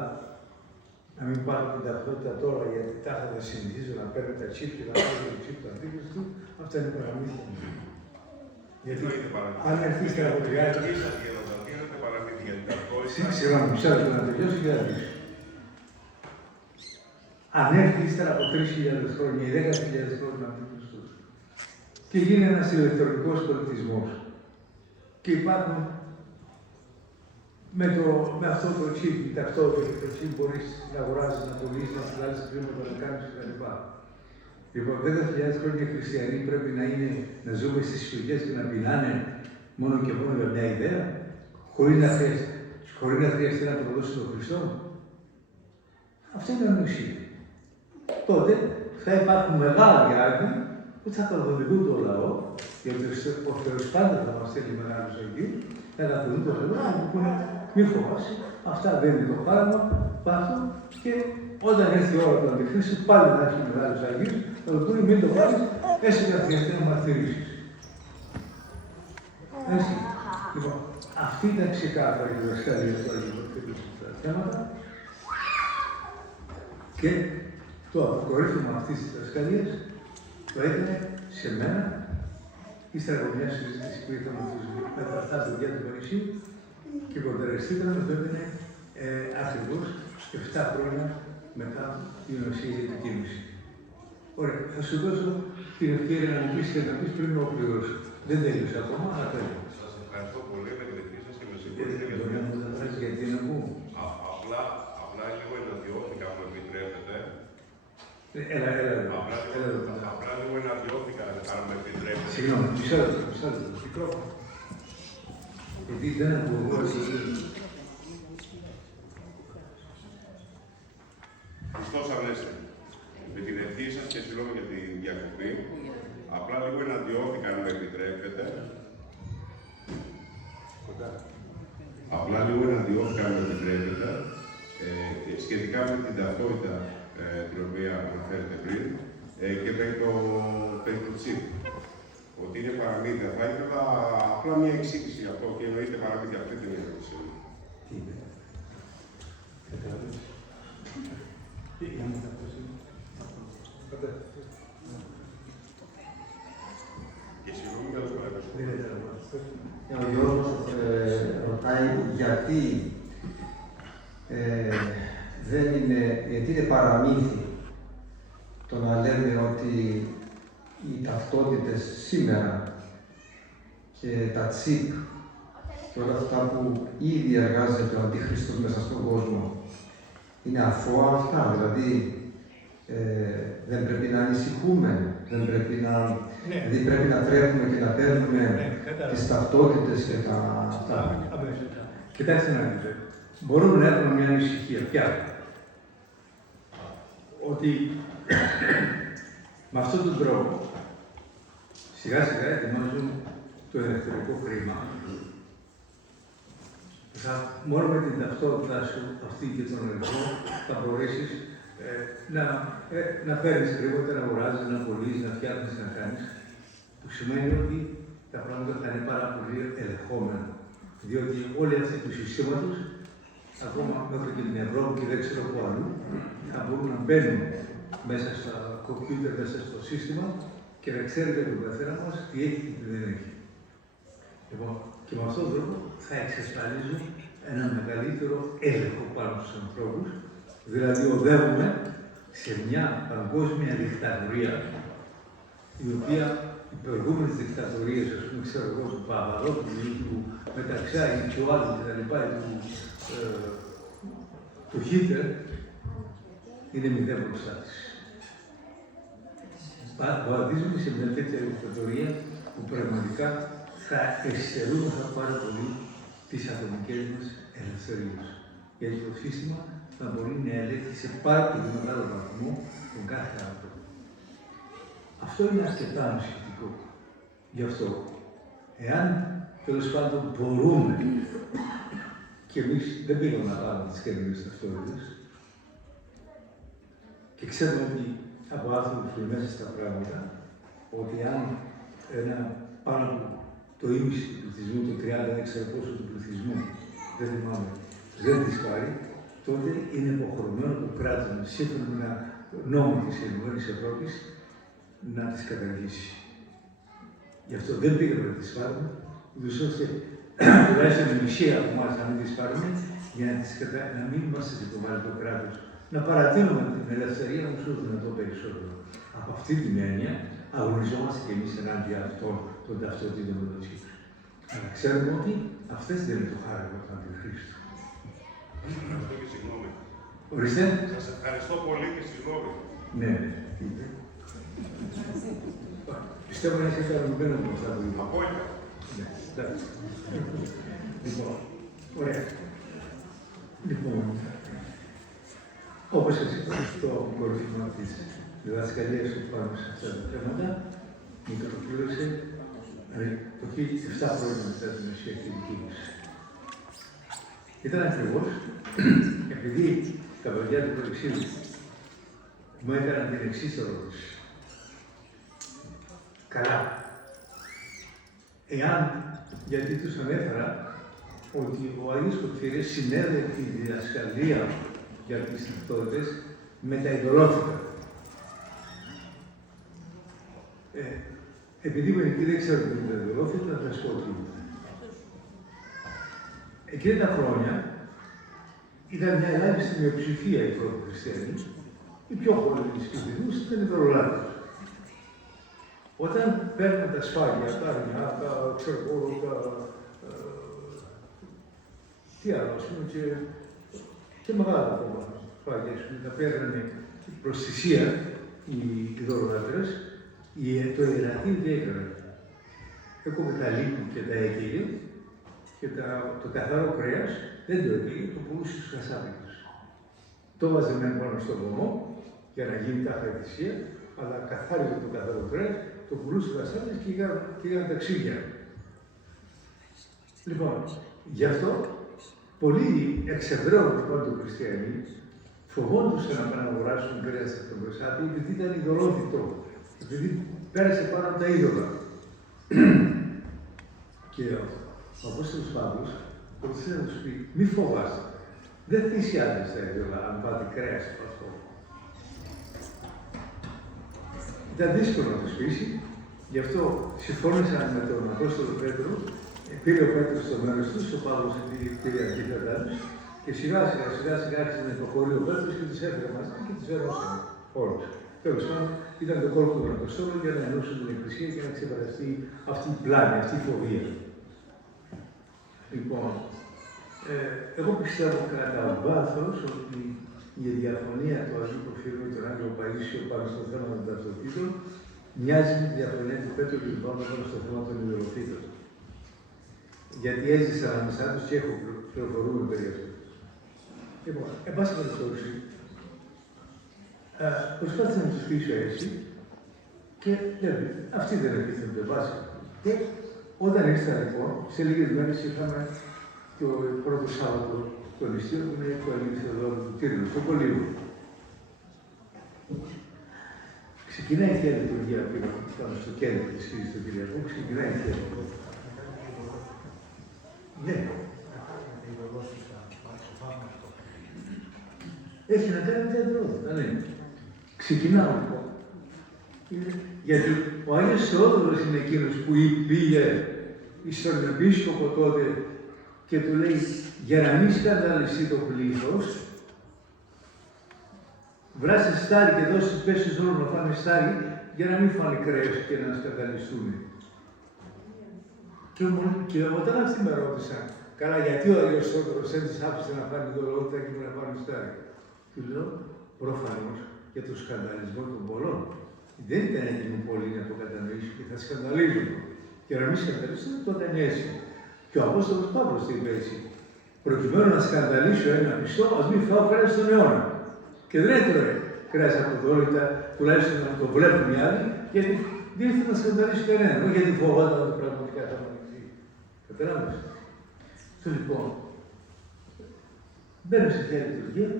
να μην πάρω την ταυτότητα τώρα γιατί τάχα θα συνηθίζω να παίρνω τα τσίπ και να παίρνω το τσίπ του Αντίχριστου, αυτά είναι παραμύθια. Γιατί αν έρθει στην Αγωγιάτη... Συγγνώμη, μισά λεπτό να τελειώσει και να δεις. ανέρθει ύστερα από 3.000 χρόνια ή 10.000 χρόνια πριν Χριστούς. Και γίνει ένας ηλεκτρονικός πολιτισμός. Και υπάρχουν με αυτό το chip, η ταυτότητα και το chip μπορείς να αγοράσεις, να πουλήσεις, να συλλάβεις χρήματα, να κάνεις κτλ. Λοιπόν, 10.000 χρόνια οι χριστιανοί πρέπει να ζούμε στις φυλακές και να πεινάνε μόνο και μόνο για μια ιδέα, χωρίς να χρειαστεί να προδώσει τον Χριστό. Αυτό είναι ανοσία. Τότε θα υπάρχουν μεγάλοι άγγελοι που θα καθοδηγούν τον λαό, γιατί ο Θεός πάντα θα μας στέλνει μεγάλους αγγείλους, να καθοδηγούν τον λαό, να πούνε μη φοβάσαι, αυτά δεν είναι το πράγμα, πάρτο και όταν έρθει η ώρα του Αντιχρίστου, πάλι θα έχει μεγάλους αγγείλους, θα του πούνε μην το πάρεις, έστω και θα χρειαστεί να μαρτυρήσεις. Έτσι. Λοιπόν, αυτή ήταν ξεκάθαρη η δασκαλία του Αγίου στα θέματα και το αποκορύφωμα αυτής της δασκαλίας το έκανε σε μένα, ύστερα από μια συζήτηση που είχαμε με τα αυτά παιδιά του Παρισίου και κοντερεστήκαμε, το έκανε ακριβώς 7 χρόνια μετά την ουσία για την κίνηση. Ωραία, θα σου δώσω την ευκαιρία να μου πεις και να πεις πριν να ολοκληρώσω. Δεν τέλειωσε ακόμα, αλλά τέλειωσε. Σας ευχαριστώ πολύ με την ευχή σας και με συγχωρείτε για το γιατί να πω. Απλά λίγο εναντιώθηκα, αν μου επιτρέπετε. Έλα. Απλά λίγο εναντιώθηκα, αν μου επιτρέπετε. Συγγνώμη, μισό λεπτό. Μικρόφωνο. Γιατί δεν ακούω εγώ. Χριστός Ανέστη. Με την ευχή σας και συγγνώμη για τη διακοπή. Απλά λίγο εναντιώθηκα, αν μου επιτρέπετε. Απλά λίγο εναντιώθηκα, αν μου επιτρέπετε, σχετικά με την ταυτότητα την οποία αναφέρετε πριν και με το τσίπ. Ότι είναι παραμύθια. Θα ήθελα απλά μια εξήγηση για αυτό και εννοείται παραμύθια αυτή την ερώτηση. Τι είναι. Και συγγνώμη για τους παρακολουθούς. Ο Γιώργος ρωτάει γιατί γιατί είναι παραμύθι το να λέμε ότι οι ταυτότητες σήμερα και τα τσίπ και όλα αυτά που ήδη εργάζεται ο Αντίχριστος μέσα στον κόσμο είναι αθώα αυτά, δηλαδή δεν πρέπει να ανησυχούμε, δεν πρέπει να, δηλαδή πρέπει να τρέχουμε και να παίρνουμε τις ταυτότητες και τα αυτά. Κοιτάξτε να δείτε, μπορούμε να έχουμε μια ανησυχία πια. Ότι με αυτόν τον τρόπο σιγά σιγά ετοιμάζουν το ελευθερικό χρήμα. Μόνο με την ταυτότητά σου, αυτή και τον ελευθερικό, θα μπορέσεις να παίρνεις χρήματα, να αγοράζεις, να πωλείς, να φτιάχνεις, να κάνεις. Που σημαίνει ότι τα πράγματα θα είναι πάρα πολύ ελεγχόμενα. Διότι όλοι αυτοί του συστήματος, ακόμα μέχρι και την Ευρώπη και δεν ξέρω πού αλλού, θα μπορούν να μπαίνουν μέσα στα κομπιούτερ, μέσα στο σύστημα και να ξέρετε τον καθένα μας τι έχει και τι δεν έχει. Λοιπόν, και με αυτόν τον τρόπο θα εξασφαλίζουν ένα μεγαλύτερο έλεγχο πάνω στους ανθρώπους, δηλαδή οδεύουμε σε μια παγκόσμια δικτατορία, η οποία οι προηγούμενες δικτατορίες, ας πούμε, ξέρω εγώ, του Παπαδόπουλου, του Μεταξάη, του άλλου κτλ., του Χίτλερ, είναι μηδέν μπροστά της. Βαδίζουμε σε μια τέτοια δικτατορία που πραγματικά θα εξαιρούμε πάρα πολύ τις ατομικές μας ελευθερίες. Γιατί το σύστημα θα μπορεί να ελέγχει σε πάρα πολύ μεγάλο βαθμό τον κάθε άνθρωπο. Αυτό είναι αρκετά ανησυχητικό. Γι' αυτό, εάν τέλος πάντων μπορούμε και εμείς δεν πήγαμε να πάρουμε τις καινούριες ταυτότητες και ξέρουμε ότι από άνθρωποι που είναι μέσα στα πράγματα, ότι αν πάνω από το ίμιση του πληθυσμού, το 30, δεν ξέρω πόσο του πληθυσμού, δεν θυμάμαι, δεν τις πάρει, τότε είναι υποχρεωμένο το κράτος μας, σύμφωνα με ένα νόμο της Ενωμένης Ευρώπης, να τις καταργήσει. Γι' αυτό δεν πήγαμε να τις πάρουμε, ούτως ώστε τουλάχιστον η μισή από εμάς να μην τις πάρουμε, για να μην μας τις υποβάλει το κράτος να παρατείνουμε την ελευθερία μας όσο δυνατόν περισσότερο. Από αυτή την έννοια, αγωνιζόμαστε κι εμείς ενάντια αυτών των ταυτοτήτων με τον Τσίπρα. Αλλά ξέρουμε ότι αυτές δεν είναι το χάραγμα του Αντιχρίστου. Ευχαριστώ και συγγνώμη. Ορίστε. Σας ευχαριστώ πολύ και συγγνώμη. Ναι. Πιστεύω να είσαι ικανοποιημένο από αυτά που είπα. Απόλυτα. Ναι, εντάξει. Λοιπόν, ωραία. Λοιπόν, όπως σας είπα, στο αποκορύφωμα της διδασκαλίας του πάνω σε αυτά τα θέματα, μου το προκλήρωσε το 7 χρόνια μετά την ουσιακή δική. Ήταν ακριβώς επειδή τα παιδιά του Προεξίου μου έκαναν την εξής ερώτηση. Καλά. Γιατί τους ανέφερα ότι ο Άγιος Κωτφύρης συνέδε τη διδασκαλία για τις ταυτότητες με τα ειδωλόθηκα. Επειδή μερικοί δεν ξέρουν τι είναι τα ειδωλόθηκα, θα σας πω τι είναι. Εκείνα τα χρόνια ήταν μια ελάχιστη μειοψηφία οι πρώτοι χριστιανοί, οι πιο πολλοί χριστιανούς ήταν ειδωλολάτρες. Όταν παίρνουν τα σφάγια, τα αρνιά, τι άλλο, ας πούμε, και μεγάλα ακόμα σφάγια, τα παίρνανε προς θυσία οι ειδωλολάτρες, το ιερατείο τι έκανε. Έκοβε τα λίπη και τα έκαιγε και το καθαρό κρέας δεν το έκαιγε, το πουλούσε στους χασάπικους. Το βάζε μέσα πάνω στον βωμό για να γίνει κάθε θυσία, αλλά καθάριζε το καθαρό κρέας, το πουλούσε στους χασάπικους και είχαν ταξίδια. Λοιπόν, γι' αυτό πολλοί εξευρέονται πάντων χριστιανοί φοβόντουσαν να πάνε να αγοράσουν κρέας από τον Προσάτη, επειδή ήταν ειδωλόθητο, επειδή πέρασε πάνω από τα είδωλα. Και ο Απόστολος Παύλος προσπαθεί να τους πει: μη φοβάστε, δεν θυσιάζεστε τα είδωλα αν πάτε κρέας από αυτό. Ήταν δύσκολο να τους πείσει, γι' αυτό συμφώνησαν με τον Απόστολο Πέτρο. Πήρε ο Πέτρος στο μέρος του, ο Παύλος πήρε αντίθετά τους και σιγά σιγά άρχισε να υποχωρεί ο Πέτρος και τους έφερε μαζί και τους έρωσαν όλους. Τέλος πάντων, ήταν το κόλπο των Αποστόλων για να ενώσουν την Εκκλησία και να ξεπεραστεί αυτή η πλάνη, αυτή η φοβία. Λοιπόν, εγώ πιστεύω κατά βάθος ότι η διαφωνία του Αγίου Πορφυρίου με τον Άγιο Παΐσιο πάνω στο θέμα των ταυτοτήτων μοιάζει με τη διαφωνία του Πέτρου και του Παύλου πάνω στο θέμα των ιδεολογήτων. Γιατί έζησα ανάμεσά τους και έχω πληροφορούμε περί αυτού. Λοιπόν, εν πάση περιπτώσει, προσπάθησα να τους πείσω έτσι και λέμε, αυτοί δεν επίθενται βάση. Και όταν ήρθα λοιπόν, σε λίγες μέρες είχαμε το πρώτο Σάββατο των νηστείων που είναι το Αγίου Θεοδόρου του Τύρνου, στο Κολύβο. Ξεκινάει η Θεία Λειτουργία πάνω στο κέντρο της Κύριης του Κυριακού, ξεκινάει η Θεία Λειτουργία. Ναι. Έχει να κάνει με ιατρότητα, ναι. Ξεκινάω λοιπόν. Γιατί ο Άγιος Θεόδωρος είναι εκείνος που πήγε στον επίσκοπο τότε και του λέει για να μην σκανδαλιστεί το πλήθος, βράσε στάρι και δώσει πέσεις όλων να φάνε στάρι για να μην φάνε κρέας και να σκανδαλιστούν. Και όταν αυτοί με ρώτησαν, καλά, γιατί ο Άγιος Θεόδωρος δεν τους άφησε να φάνε δωρεότητα και να φάνε στάρι. Του λέω, προφανώς για το σκανδαλισμό των πολλών. Δεν ήταν έτοιμοι πολλοί να το κατανοήσουν και θα σκανδαλίζουν. Και να μην σκανδαλίσουν, το ήταν έτσι. Και ο Απόστολος Παύλος το είπε έτσι. Προκειμένου να σκανδαλίσω ένα πιστό, ας μην φάω κρέας στον αιώνα. Και δεν έτρωε κρέας από δωρεότητα, τουλάχιστον να το βλέπουν οι άλλοι, γιατί δεν ήθελε να σκανδαλίσει κανέναν. Όχι γιατί φοβόταν ότι πραγματικά θα μαγνηθεί. Καταλάβεις. Λοιπόν, μπαίνω σε Θεία Λειτουργία.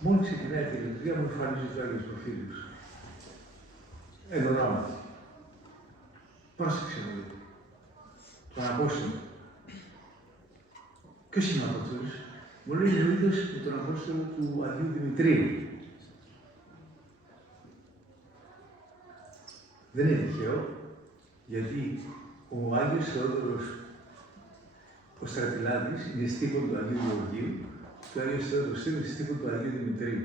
Μόλις ξεκινάει τη λειτουργία μου εμφανίζει το Άγιος Πορφύριος. Ενωράμε. Πρόσεξε να δείτε. Τον Απόστολο. Ποιος είναι ο Απόστολος? Μου λέει ο ίδιος με τον Απόστολο του Αγίου Δημητρίου. Δεν είναι τυχαίο, γιατί ο Άγιος Θεόδωρος ο Στρατιλάτης είναι στίχος του Αγίου Γεωργίου και ο Άγιος Θεόδωρος είναι στίχος του Αγίου Δημητρίου.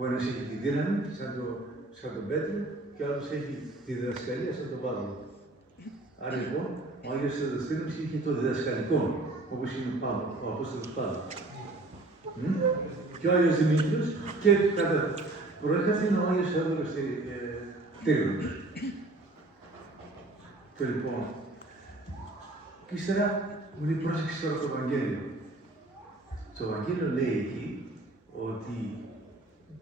Ο ένας έχει τη δύναμη, σαν τον Πέτρο, και ο άλλος έχει τη διδασκαλία, σαν τον Παύλο. Άρα λοιπόν, ο Άγιος Θεοδοστρίνος είχε το διδασκαλικό, όπως είναι ο Απόστολος Παύλος. Και ο Άγιος Δημήτριος, και κατά προέκαθεν είναι ο Άγιος Θεόδωρος Τύρινος. Και λοιπόν, και ύστερα μου λέει πρόσεξε τώρα το Ευαγγέλιο. Το Ευαγγέλιο λέει εκεί ότι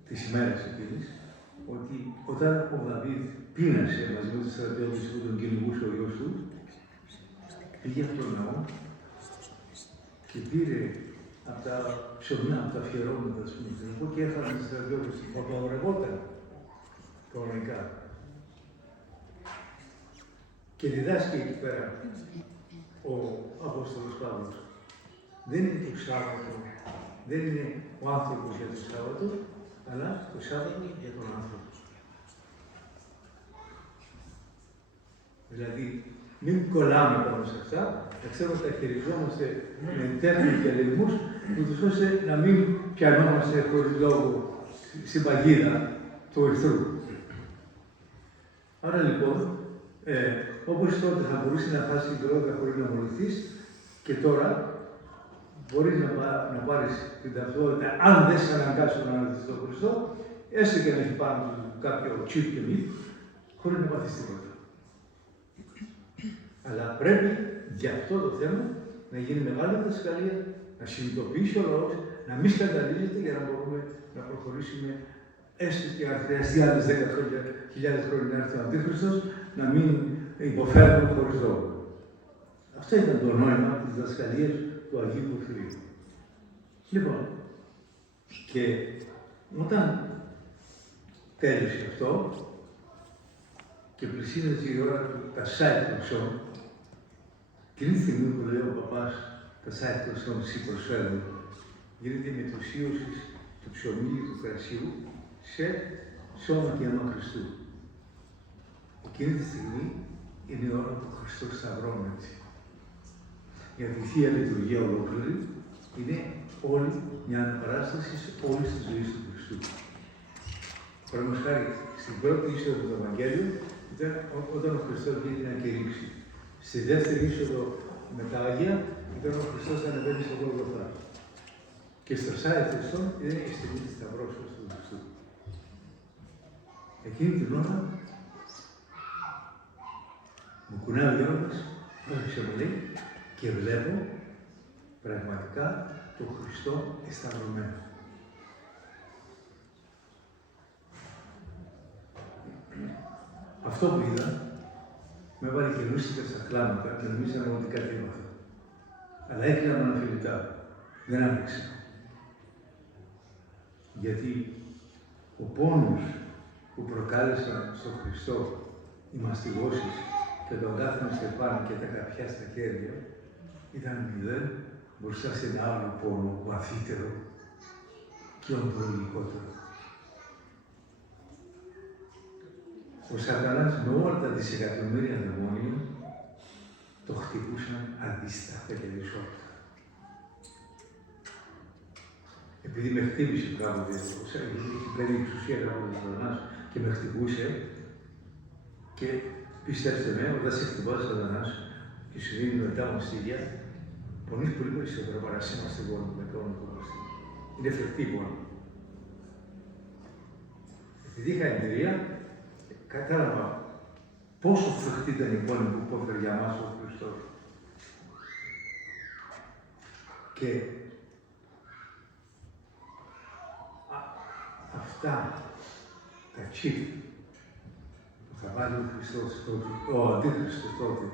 τις ημέρες εκείνης, ότι όταν ο Δαβίδ πείνασε μαζί με τους στρατιώτες που τον κυνηγούσε ο γιος του, πήγε από τον ναό και πήρε από τα ψωμιά, από τα αφιερώματα, ας πούμε, και έφανε τους στρατιώτες που απαγορευόταν κανονικά. Και διδάσκει εκεί πέρα ο Απόστολος Παύλος. Δεν είναι το Σάββατο, δεν είναι ο άνθρωπος για το Σάββατο, αλλά το Σάββατο για τον άνθρωπο. Δηλαδή, μην κολλάμε πάνω σε αυτά, να ξέρουμε ότι τα χειριζόμαστε με τέχνη και ελεγμούς, ούτως ώστε να μην πιανόμαστε χωρίς λόγο στην παγίδα του εχθρού. Άρα λοιπόν, όπως τότε θα μπορούσε να φας την κρότα χωρίς να μολυθείς, και τώρα μπορείς να πάρεις την ταυτότητα, αν δεν σε αναγκάσουν να αναδείξεις τον Χριστό, έστω και να έχει πάνω του κάποιο τσίπ και μη, χωρίς να πάθεις τίποτα. Αλλά πρέπει για αυτό το θέμα να γίνει μεγάλη διδασκαλία, να συνειδητοποιήσει ο λαός, να μην σκανδαλίζεται για να μπορούμε να προχωρήσουμε, έστω και αν χρειαστεί άλλες 10.000 χρόνια να έρθει ο Αντίχριστος, να μην υποφέρουμε χωρίς λόγο. Αυτό ήταν το νόημα της διδασκαλίας του Αγίου Πορφυρίου. Λοιπόν, και όταν τέλειωσε αυτό και πλησίαζε η ώρα του Τασάι Προσών, εκείνη τη στιγμή που λέει ο παπάς Τασάι Προσών σύ προσφέρουν, γίνεται η μετουσίωση του ψωμίου του κρασιού σε σώμα και αίμα Χριστού. Εκείνη τη στιγμή είναι η ώρα που ο Χριστός σταυρώνεται. Γιατί η Θεία Λειτουργία ολόκληρη είναι όλη μια αναπαράσταση όλης της ζωής του Χριστού. Παραδείγματος χάρη, στην πρώτη είσοδο του Ευαγγέλιου ήταν όταν ο Χριστός βγήκε να κηρύξει. Στη δεύτερη είσοδο με τα Άγια ήταν ο Χριστός να ανεβαίνει στο Γολγοθά. Και στο Σάι Χριστό είναι η στιγμή της σταυρώσεως του Χριστού. Εκείνη την ώρα μου κουνάει ο Γιώργος, πρόσεξε μου λέει, και βλέπω πραγματικά τον Χριστό εσταυρωμένο. Αυτό που είδα, με έβαλε και λούστηκα στα κλάματα και νομίζαμε ότι κάτι έμαθα. Αλλά έκλεινα με αναφιλητά. Δεν άντεξα. Γιατί ο πόνος που προκάλεσαν στον Χριστό οι μαστιγώσεις και τον κάθεμα σε πάνω και τα καρπιά στα χέρια, ήταν μηδέν μπροστά σε ένα άλλο πόνο βαθύτερο και οντολογικότερο. Ο Σατανάς με όλα τα δισεκατομμύρια δαιμόνια το χτυπούσαν αντίσταθα και δυσόρτα. Επειδή με χτύπησε πράγματι, είχε παίρνει εξουσία από τον Σατανάς και με χτυπούσε, και πιστέψτε με, όταν σε χτυπάει ο Σατανάς και σου δίνει μετά μαστίγια, πονείς πολύ περισσότερο παρά σε μαστιγώνει με το όνομα του μαστίγια. Είναι φρεχτή πόνο. Επειδή είχα εμπειρία, κατάλαβα πόσο φρεχτή ήταν η πόνη που υπόφερε για μας ο Χριστός. Και αυτά τα τσίπ που θα βάλει ο Χριστός τότε, ο Αντίχριστος τότε,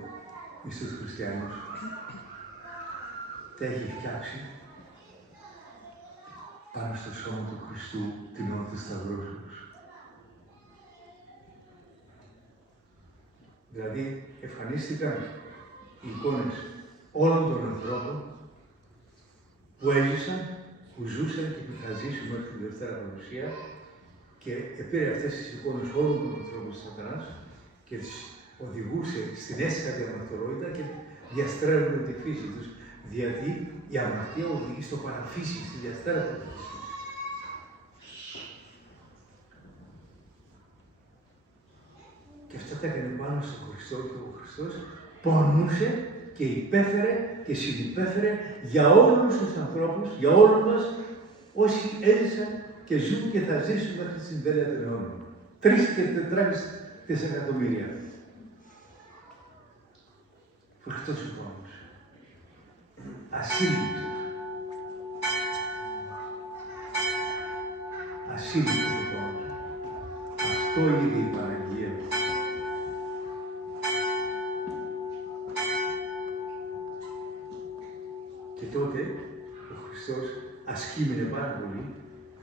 στους χριστιανούς, τα έχει φτιάξει πάνω στο σώμα του Χριστού την ώρα της Σταυρώσεως. Δηλαδή, εμφανίστηκαν οι εικόνες όλων των ανθρώπων που έζησαν, που ζούσαν και που θα ζήσουν μέχρι την Δευτέρα Παρουσία, και πήρε αυτές τις εικόνες όλων των ανθρώπων της Σατανάς και τις οδηγούσε στην έσχατη αμαρτωλότητα και διαστρέφουν τη φύση τους, γιατί η αμαρτία οδηγεί στο παραφύσι, στη διαστρέφωση. τα έκανε πάνω στον Χριστό και ο Χριστός πονούσε και υπέφερε και συνυπέφερε για όλους τους ανθρώπους, για όλους μας, όσοι έζησαν και ζουν και θα ζήσουν μέχρι την τέλεια των αιώνων. 3 και 4 δισεκατομμύρια. Ο Χριστός υπόνωσε. Ασύλληπτο. Ασύλληπτο υπόνωσε. Αυτό είναι η Παναγία. Και τότε ο Χριστός ασκήμενε πάρα πολύ,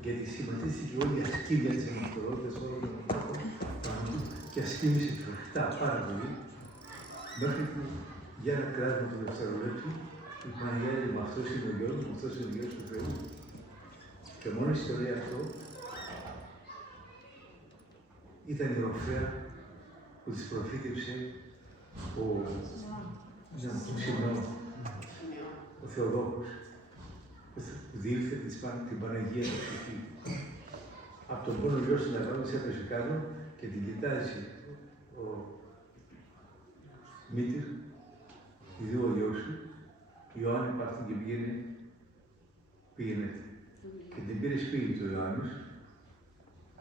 γιατί συμμετείχε όλη η ασκήμια της ανθρωπότητας όλων των ανθρώπων πάνω και ασκήμησε φρεχτά πάρα πολύ, μέχρι που για ένα κράτημα του δευτερολέπτου η Παναγία λέει «Μα αυτός είναι ο Υιός μου, αυτός είναι ο Υιός του Θεού». Και μόνο η ιστορία αυτό ήταν η ροφέα που της προφήτευσε ο Θεοδόκος, που διήλθε την Παναγία του ψυχή. Από τον πόνο γιο του Λαγρόνης έπεσε κάτω και την κοιτάζει ο μήτης, οι δύο γιος του, Ιωάννη πάρθουν και πήγαινε. Και την πήρε σπίτι του Ιωάννης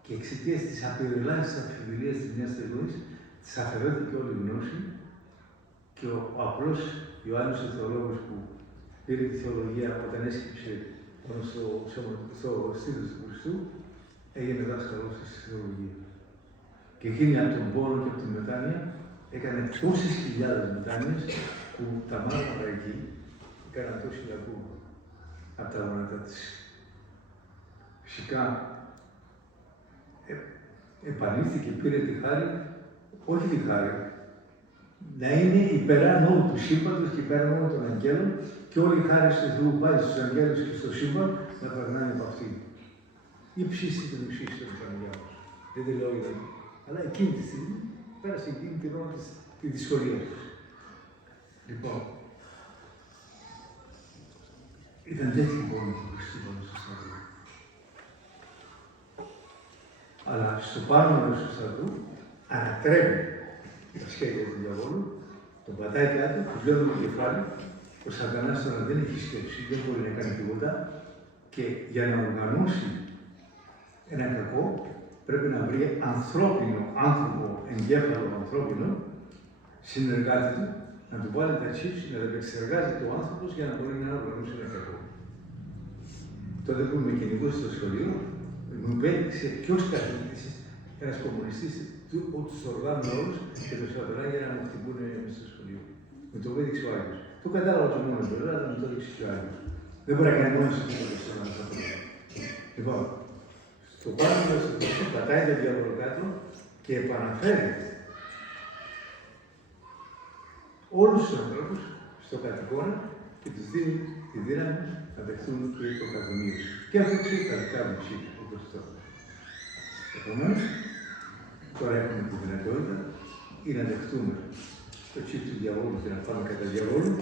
και εξαιτίας της απειρολάσης αμφιβολίας της μιας τελούς, της αφαιρέθηκε όλη η γνώση και ο απλός Ιωάννης ο θεολόγος που πήρε τη θεολογία όταν έσκυψε πάνω στο στήθος του Χριστού, έγινε δάσκαλος στη θεολογία. Και εκείνη από τον πόνο και από τη μετάνοια έκανε τόσες χιλιάδες μετάνοιες που τα μάρμαρα εκεί έκαναν τόση λακκού από τα γόνατα της. Φυσικά επανήλθηκε, πήρε τη χάρη, όχι τη χάρη, να είναι υπεράν όλου του σύμπαντος και υπεράν όλων των αγγέλων και όλη η χάρη του Θεού πάει στους αγγέλους και στο σύμπαν να περνάνε από αυτήν. Υψίστη τον υψίστη των Παναγιάς. Δεν τη λέω δηλαδή. Αλλά εκείνη τη στιγμή πέρασε εκείνη την ώρα τη δυσκολία του. Λοιπόν, ήταν τέτοιο πόνο του Χριστού πάνω στο στρατό. Αλλά στο πάνω μέρος του στρατού ανατρέπει τα σχέδια του διαβόλου, τον πατάει κάτω, του βλέπει το κεφάλι, ο Σατανάς τώρα δεν έχει σκέψη, δεν μπορεί να κάνει τίποτα και για να οργανώσει ένα κακό πρέπει να βρει άνθρωπο, εγκέφαλο ανθρώπινο, συνεργάτη του, να του βάλει τα chips, να επεξεργάζεται ο άνθρωπος για να μπορεί να οργανώσει ένα κακό. Τότε που είμαι γενικός στο σχολείο, μου πέτυξε ποιος καθηγητής, ένας κομμουνιστής, τους οργάνουν όλους και τους απελάγει για να μου χτυπούν μέσα στο σχολείο. Με το πέτυξε ο Άγιος. Το κατάλαβα και μόνος βέβαια, αλλά μου το έδειξε και ο Άγιος. Δεν μπορεί να κάνει μόνος του τίποτα στο να το πει. Λοιπόν, στο πάνω μέρος του Χριστού πατάει το διάβολο κάτω και επαναφέρει όλους τους ανθρώπους στο κατοικόνα και τους δίνει τη δύναμη να δεχτούν το κακομοίος. Και έφτιαξε τα δικά μου ψήφια, όπως αυτό. Επομένως, τώρα έχουμε τη δυνατότητα ή να δεχτούμε το τσίπ του διαβόλου και να πάμε κατά διαβόλου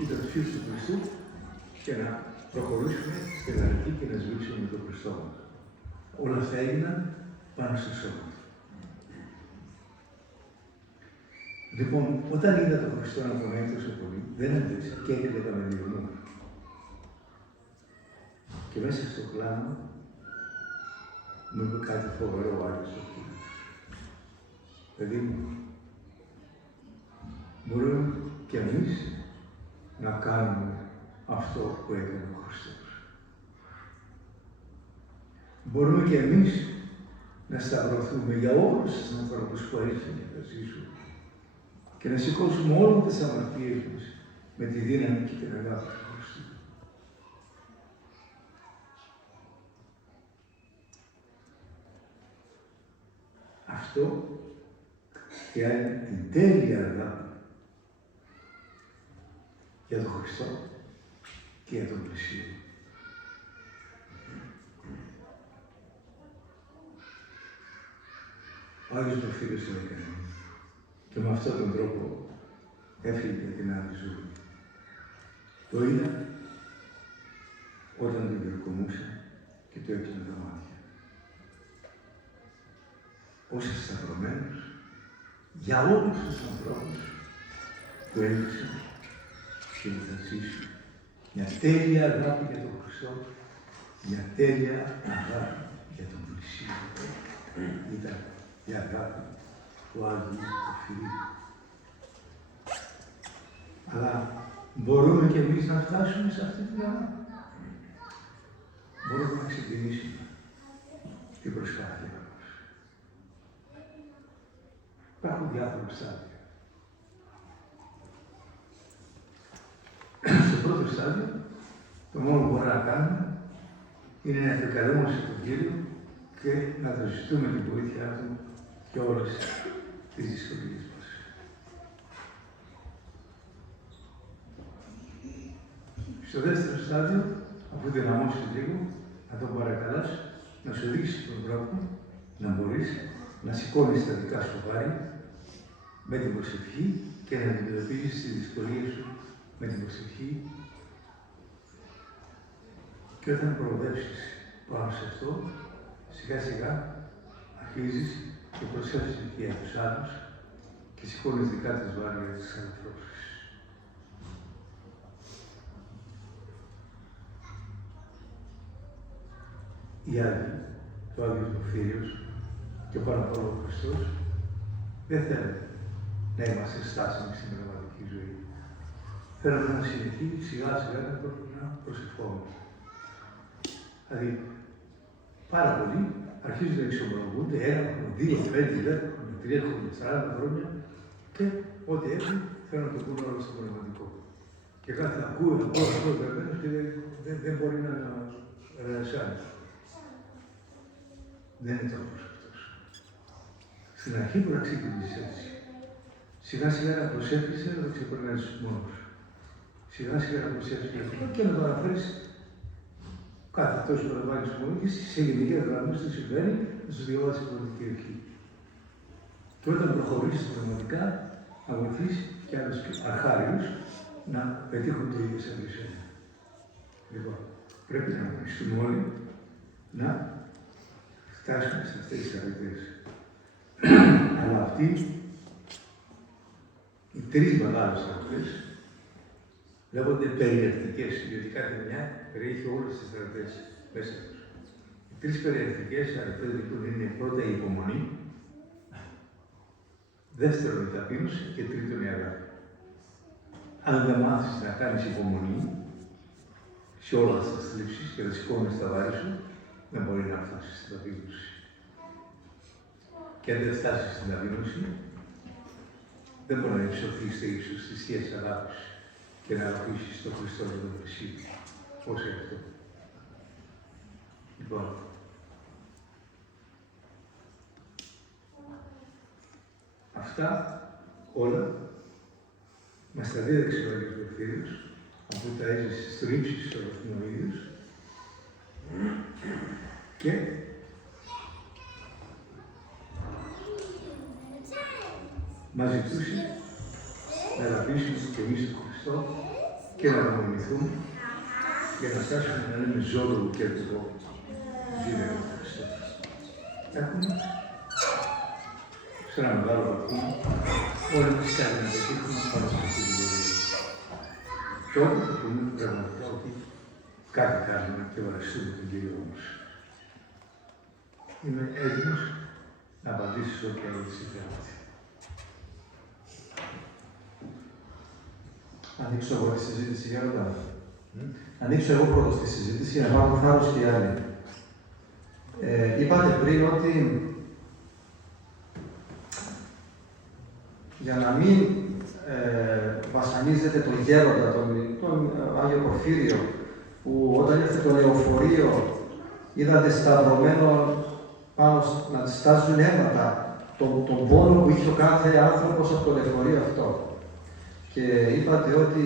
ή το τσίπ του Χριστού και να προχωρήσουμε στην αρχή και να σβήξουμε με τον Χριστό μας. Όλα αυτά έγιναν πάνω στο σώμα. Λοιπόν, όταν είδα τον Χριστό να πονάει τόσο πολύ, δεν άντεξα και έκλαιγα με λιγμό. Και μέσα στο κλάμα μου είπε κάτι φοβερό ο Άγιος ο Κύριος. Παιδί μου, μπορούμε κι εμείς να κάνουμε αυτό που έκανε ο Χριστός. Μπορούμε κι εμείς να σταυρωθούμε για όλους τους ανθρώπους που έρχονται και θα ζήσουν και να σηκώσουμε όλες τις αμαρτίες μας με τη δύναμη και την αγάπη του Χριστού. Αυτό χρειάζεται την τέλεια αγάπη για τον Χριστό και για τον πλησίο. Ο Άγιος Πορφύριος το έκανε και με αυτόν τον τρόπο έφυγε για την άλλη ζωή. Το είδα όταν τον γεροκομούσα και του έκλεινα τα μάτια. Ως σταυρωμένος για όλους τους ανθρώπους που έδειξε και που θα ζήσουν. Μια τέλεια αγάπη για τον Χριστό, μια τέλεια αγάπη για τον πλησίο. Ήταν η αγάπη του Άγιου Πορφυρίου. Αλλά μπορούμε και εμείς να φτάσουμε σε αυτή την αγάπη. Μπορούμε να ξεκινήσουμε την προσπάθεια μας. Υπάρχουν διάφορα στάδια. Στο πρώτο στάδιο, το μόνο που μπορούμε να κάνουμε είναι να επικαλούμαστε τον Κύριο και να το ζητούμε την βοήθειά Του για όλες τις δυσκολίες μας. Στο δεύτερο στάδιο, αφού δυναμώσεις λίγο, να τον παρακαλάς να σου δείξει τον τρόπο να μπορείς να σηκώνεις τα δικά σου βάρη με την προσευχή και να αντιμετωπίζεις τις δυσκολίες σου με την προσευχή. Και όταν προοδεύσεις πάνω σε αυτό, σιγά σιγά αρχίζεις και προσέφεις για τους άλλους και σηκώνεις δικά τους βάρη για τις ανθρώπους. Οι Άγιοι, το Άγιος Πορφύριος και πάνω απ' όλο ο Χριστός, δεν θέλουν να είμαστε στάσιμοι στην πνευματική ζωή. Θέλουν να συνεχίσει σιγά σιγά να προσευχόμαστε. Δηλαδή, πάρα πολλοί αρχίζουν να εξομολογούνται 1, 2, 5, 10, 3, 40 χρόνια και ό,τι έχουν θέλουν να το πούνε όλο στο πνευματικό. Και κάθε ακούει αυτό και δεν μπορεί να ρεασάνει. Δεν είναι τρόπος αυτός. Στην αρχή μπορεί να ξεκινήσεις έτσι. Σιγά σιγά να προσέφεις, να το ξεπερνάς μόνος. Σιγά σιγά να προσέφεις και να το αναφέρεις κάθε τόσο που λαμβάνεις μόνο και σε γενικές γραμμές τι συμβαίνει, να σου διαβάσει η πνευματική ευχή. Και όταν προχωρήσεις πνευματικά, να βοηθήσει και άλλους αρχάριους να πετύχουν το ίδιο σαν εσένα. Λοιπόν, πρέπει να βοηθήσουμε όλοι να φτάσουμε σε αυτές τις αρετές. Αλλά αυτοί, οι τρεις μεγάλες αρετές, λέγονται περιεκτικές, διότι κάθε μια περιέχει όλες τις αρετές μέσα τους. Οι τρεις περιεκτικές αρετές λοιπόν είναι πρώτα η υπομονή, δεύτερον η ταπείνωση και τρίτον η αγάπη. Αν δεν μάθεις να κάνεις υπομονή σε όλα τις θλίψεις και να σηκώνεις τα βάρη σου, δεν μπορεί να φτάσεις στην ταπείνωση. Και αν δεν φτάσεις στην ταπείνωση, δεν μπορεί να υψωθείς στο ύψος της Θείας Αγάπης και να αφήσεις τον Χριστό με τον Μεσσία. Πώς είναι αυτό. Λοιπόν, αυτά όλα μας τα δίδαξε ο Άγιος Πορφύριος, αφού τα έζησε στρίψεις στο βαθμό ο ίδιος, και μας ζητούσε να αγαπήσουμε και εμείς τον Χριστό και να αγωνηθούμε για να φτάσουμε να λέμε ζώδο και εγώ δίδε τον Χριστό. Έχουμε σε ένα μεγάλο βαθμό όλοι τις κάνουμε να πετύχουμε πάνω σε αυτή την πορεία. Και όλοι θα πούμε πραγματικά ότι κάτι κάνουμε και ευχαριστούμε τον Κύριο μας. Είμαι έτοιμος να απαντήσω σε όποια ερώτηση θέλετε. Ανοίξω εγώ τη συζήτηση για όλα. Ανοίξω εγώ πρώτος τη συζήτηση για να πάρω θάρρος και οι άλλοι. Είπατε πριν ότι για να μην βασανίζετε τον γέροντα, τον Άγιο Πορφύριο, που όταν ήρθε το λεωφορείο είδατε σταυρωμένο πάνω να στάζουν αίματα τον πόνο που είχε ο κάθε άνθρωπος από το λεωφορείο αυτό. Και είπατε ότι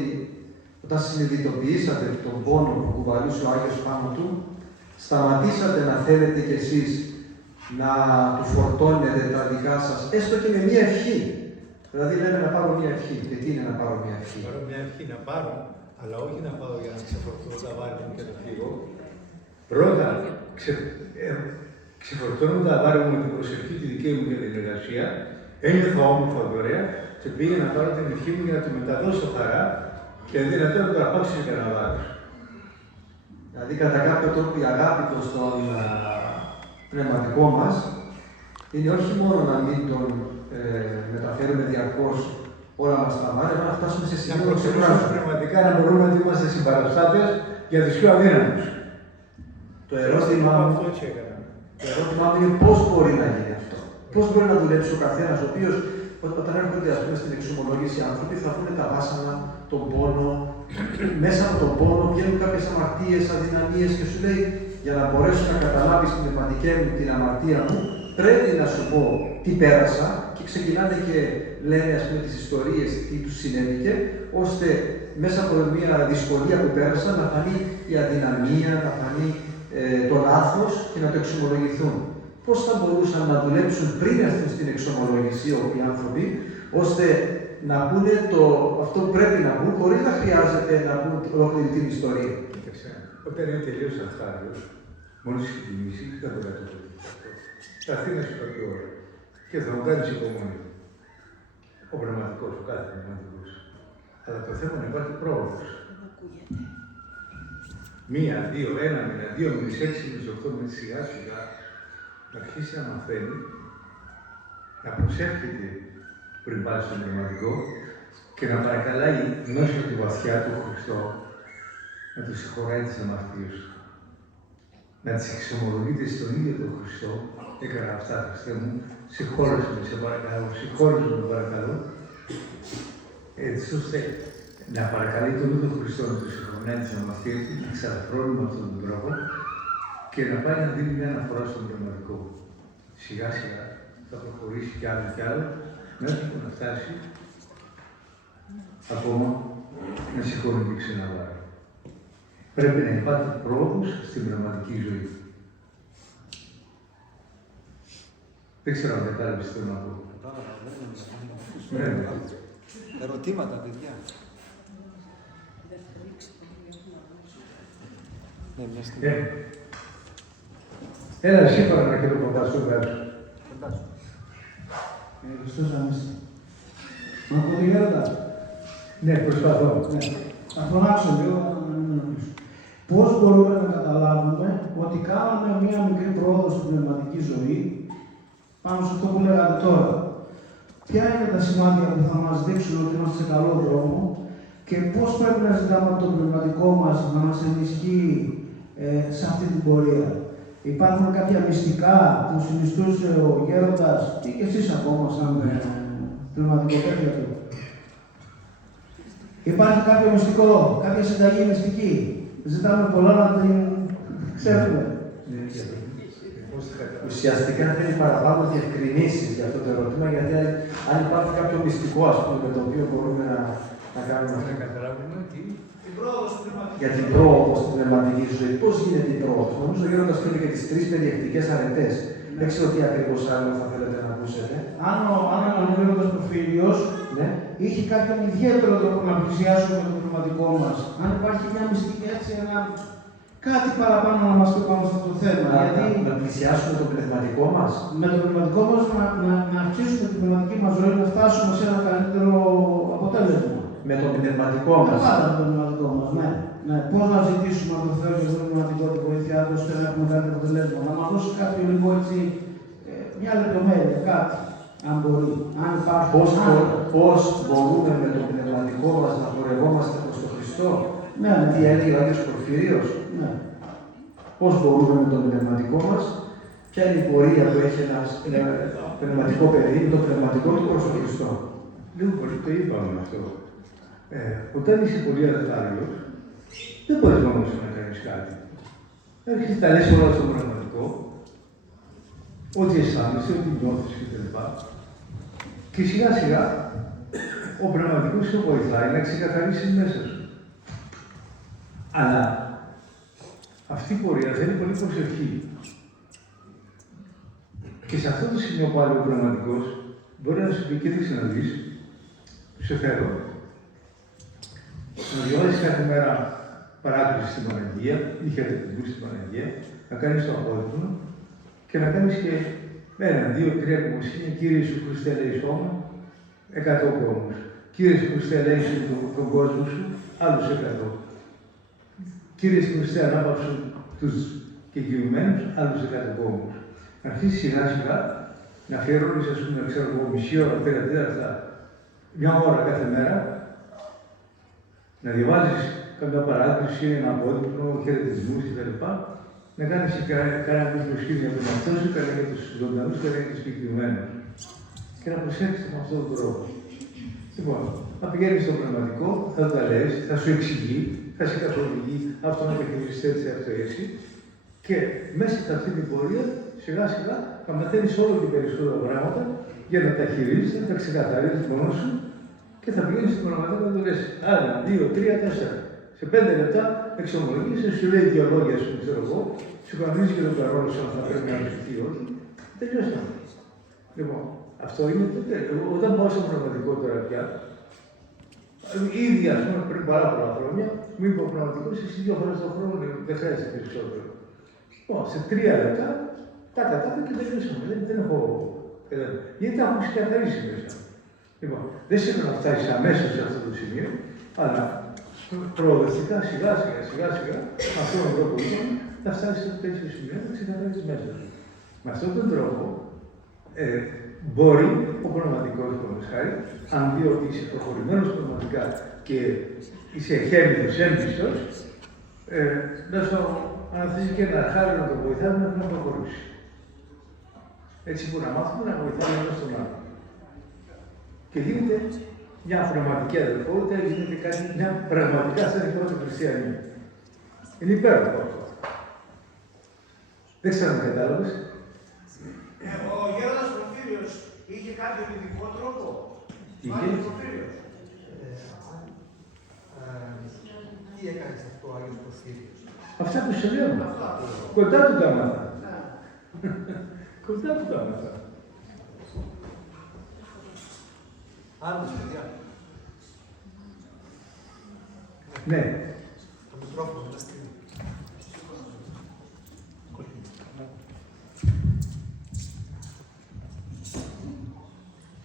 όταν συνειδητοποιήσατε τον πόνο που κουβαλούσε ο Άγιος πάνω του, σταματήσατε να θέλετε κι εσείς να του φορτώνετε τα δικά σας, έστω και με μία ευχή. Δηλαδή λέμε να πάρω μία ευχή. Και τι είναι να πάρω μία ευχή? Να πάρω μία ευχή να πάρω, αλλά όχι να πάω για να ξεφορτώνω τα βάρη μου και να φύγω. Πρώτα ξεφορτώνω τα βάρη μου με την προσευχή τη δική μου για την εργασία Ένιωθα όμορφα ωραία και πήγα να πάρω την ευχή μου για να του μεταδώσω χαρά και δυνατόν να το αρπάξω σε κανένα βάρος. Δηλαδή, κατά κάποιο τρόπο, η αγάπη προς τον πνευματικό μας είναι όχι μόνο να μην τον μεταφέρουμε διαρκώς όλα μας τα μάτια, αλλά να φτάσουμε σε σημείο να ξεπεράσουμε. Πραγματικά να μπορούμε να είμαστε συμπαραστάτες για τους πιο αδύναμους. Το ερώτημα μου είναι πώς μπορεί να γίνει αυτό. Πώς μπορεί να δουλέψει ο καθένας, ο οποίος όταν έρχονται στην εξομολόγηση οι άνθρωποι θα πούνε τα βάσανα, τον πόνο. Μέσα από τον πόνο βγαίνουν κάποιες αμαρτίες, αδυναμίες και σου λέει για να μπορέσω να καταλάβεις την πνευματική μου, την αμαρτία μου, πρέπει να σου πω τι πέρασα και ξεκινάνε και λένε τις ιστορίες τι τους συνέβηκε, ώστε μέσα από μια δυσκολία που πέρασαν να φανεί η αδυναμία, να φανεί το λάθος και να το εξομολογηθούν. Πώς θα μπορούσαν να δουλέψουν πριν έρθουν στην εξομολογησία οι άνθρωποι, ώστε να πούνε αυτό που πρέπει να πούν, χωρίς να χρειάζεται να πούν ολόκληρη την ιστορία. Όταν είναι τελείως αυτάριος, μόλις ξεκινήσει, δεν μπορεί να το πει αυτό. Θα έρθει να σου πει κάποια ώρα και θα μου κάνεις υπομονή. Ο πνευματικός, ο κάθε πνευματικός. Αλλά το θέμα είναι να υπάρχει πρόοδος. Μία, δύο, ένα μήνα, 2 μήνες, 6 μήνες, 8 μήνες, σιγά σιγά να αρχίσει να μαθαίνει, να προσεύχεται πριν πάει στον πνευματικό και να παρακαλάει μέσω από τη βαθιά του Χριστό να του συγχωράει τις αμαρτίες του. Να τις εξομολογείται στον ίδιο τον Χριστό. Έκανα αυτά, Χριστέ μου, συγχώρεσαι με, σε παρακαλώ, συγχώρεσαι με, παρακαλώ. Έτσι ώστε να παρακαλεί τον ίδιο τον Χριστό να του συγχωράει τις αμαρτίες του, να ξαλαφρώνει με αυτόν τον τρόπο και να πάει να δίνει μια αναφορά στον πνευματικό. Σιγά σιγά θα προχωρήσει κι άλλο κι άλλο, μέχρι που να φτάσει ακόμα να συγχωρεί ξανά βάρη. Πρέπει να υπάρχει πρόοδος στην πνευματική ζωή. Δεν ξέρω αν κατάλαβες τι θέλω να πω. Ερωτήματα, παιδιά. Έλα, εσύ παρά και το κοντά στο βάρος. Χριστός Ανέστη. Μα από τη Γέροντα. Ναι, προσπαθώ. Ναι. Θα φωνάξω λίγο να μην πίσω. Πώς μπορούμε να καταλάβουμε ότι κάναμε μία μικρή πρόοδο στην πνευματική ζωή πάνω σε αυτό που λέγατε τώρα. Ποια είναι τα σημάδια που θα μας δείξουν ότι είμαστε σε καλό δρόμο και πώς πρέπει να ζητάμε από το πνευματικό μας να μας ενισχύει σε αυτή την πορεία. Υπάρχουν κάποια μυστικά που συνιστούσε ο Γέροντας ή και εσείς ακόμα σαν πνευματικό παιδί του. Υπάρχει κάποιο μυστικό, κάποια συνταγή μυστική. Ζητάμε πολλά να την ξέρουμε. Ουσιαστικά θέλει παραπάνω διευκρινήσεις για αυτό το ερώτημα, γιατί αν υπάρχει κάποιο μυστικό, ας πούμε, με το οποίο μπορούμε να κάνουμε αυτό. Να καταλάβουμε ότι Για την πρόοδο στην πνευματική ζωή. Πώς γίνεται η πρόοδος. Νομίζω ο Γέροντας θέλει και τις 3 περιεκτικές αρετές. Δεν ξέρω τι ακριβώς άλλο θα θέλετε να ακούσετε. Αν ο Γέροντας Πορφύριος είχε κάποιον ιδιαίτερο τρόπο να πλησιάσουμε το πνευματικό μας, αν υπάρχει μια μυστική έτσι, κάτι παραπάνω να μας πει πάνω σε αυτό το θέμα. Να πλησιάσουμε το πνευματικό μας. Με το πνευματικό μας να αυξήσουμε την πνευματική μας ζωή, να φτάσουμε σε ένα καλύτερο αποτέλεσμα. Με το πνευματικό μας. Πάντα με το πνευματικό μας, ναι. Πώς να ζητήσουμε από τον Θεό και το πνευματικό τη βοήθειά του ώστε να έχουμε κάτι αποτελέσμα. Να μας δώσει κάποιο λίγο έτσι, μια λεπτομέρεια, κάτι, αν μπορεί. Αν υπάρχει. Πώς μπορούμε με το πνευματικό μας να πορευόμαστε προς τον Χριστό. Ναι. Τι έλεγε ο Άγιος Πορφύριος. Ναι. Πώς μπορούμε με το πνευματικό μας, ποια είναι η πορεία που έχει ένας πνευματικό παιδί, το πνευματικό του προς τον Χριστό. Λίγο πολύ το είπαμε αυτό. Όταν είσαι πολύ αδετάριος, δεν μπορείς μόνο σου να κάνεις κάτι. Έρχεσαι τα λες όλα στο πνευματικό, ό,τι αισθάνεσαι, ό,τι νιώθεις κτλ. Και σιγά σιγά ο πνευματικός σε βοηθάει να ξεκαθαρίσεις μέσα σου. Αλλά αυτή η πορεία θέλει πολύ προσευχή. Και σε αυτό το σημείο πάλι ο πνευματικός μπορεί να σου πει: κοίταξε να δεις, σε θέλω. Να διαβάζεις κάθε μέρα παράκληση στην Παναγία, ή χαιρετισμούς στην Παναγία, να κάνεις το απόδειγμα και να κάνεις και με 1, 2, 3 κομμοσύνια, Κύριε Ιησού Χριστέ ελέησόν, 100 κόμμους. Κύριε Ιησού Χριστέ ελέησον τον κόσμο σου, άλλους 100. Κύριε Ιησού Χριστέ ανάπαυσον τους κεκοιωμένους, άλλους 100 κόμμους. Να αρχίσεις σιγά σιγά να αφιερώνεις, ας πούμε, ξέρω εγώ, μισή ώρα, 3 τέταρτα, μια ώρα κάθε μέρα, να διαβάζεις κάποια παράδειση, ένα απόδειπνο, χαιρετισμούς κτλ. Να κάνεις κανένα προσχήνιο για τον εαυτό σου, κανένα για τους ζωντανούς, κανένα για τους κεκοιωμένους. Και να προσέξεις με αυτόν τον τρόπο. Λοιπόν, να πηγαίνεις στο πνευματικό, θα τα λες, θα σου εξηγεί, θα σε καθοδηγεί, αυτό να το χειριστείς έτσι, αυτό έτσι. Και μέσα σε αυτή την πορεία, σιγά σιγά, να μαθαίνεις όλο και περισσότερα πράγματα για να τα χειρίζεις, να τα ξεκαθαρίζεις μόνος σου και θα πηγαίνεις στο πνευματικό να το λες 1, 2, 3, 4. Σε 5 λεπτά εξομολογείσαι, σου λέει δύο λόγια σου, ξέρω εγώ, σου κανονίζει και τον καρόλο σου αν θα πρέπει να λυθεί ή όχι. Τελειώσαμε. Λοιπόν, αυτό είναι το τέλειο. Όταν πάω στο πνευματικό τώρα πια, ήδη ας πούμε πριν πάρα πολλά χρόνια, μου είπε ο πνευματικός, εσύ 2 φορές το χρόνο δεν χρειάζεται περισσότερο. Λοιπόν, σε 3 λεπτά, τα και τελειώσαμε. Δεν έχω. Γιατί τα έχω ξεκαθαρίσει μέσα. Λοιπόν, δεν σημαίνει να φτάσει αμέσως σε αυτό το σημείο, αλλά προοδευτικά σιγά σιγά, με αυτόν τον τρόπο είπαμε, θα φτάσει σε τέτοιο σημείο να ξεκαθαρίσει μέσα. Με αυτόν τον τρόπο μπορεί ο πνευματικός χάρη, αν δει ότι είσαι προχωρημένος πνευματικά και είσαι χέρι έμπιστος, να σου αναθέσει και ένα χάρη να τον βοηθάει να προχωρήσει. Έτσι που να μάθουμε να βοηθάμε ένα στον άλλο. Και γίνεται μια πνευματική αδελφότητα, γίνεται κάτι, μια πραγματικά στενικότητα χριστιανή. Είναι υπέροχο αυτό. Δεν ξέρω αν κατάλαβες. Ο Γέροντας Πορφύριος είχε κάποιο ειδικό τρόπο. Είχε. Τι έκανες αυτό ο Άγιος Πορφύριος? Αυτά που σε λέω. Κοντά του τα μάθα. Κοντά του τα μάθα. Άλλος, παιδιά. Ναι. Το μικρόφωνο, δεν στείλει.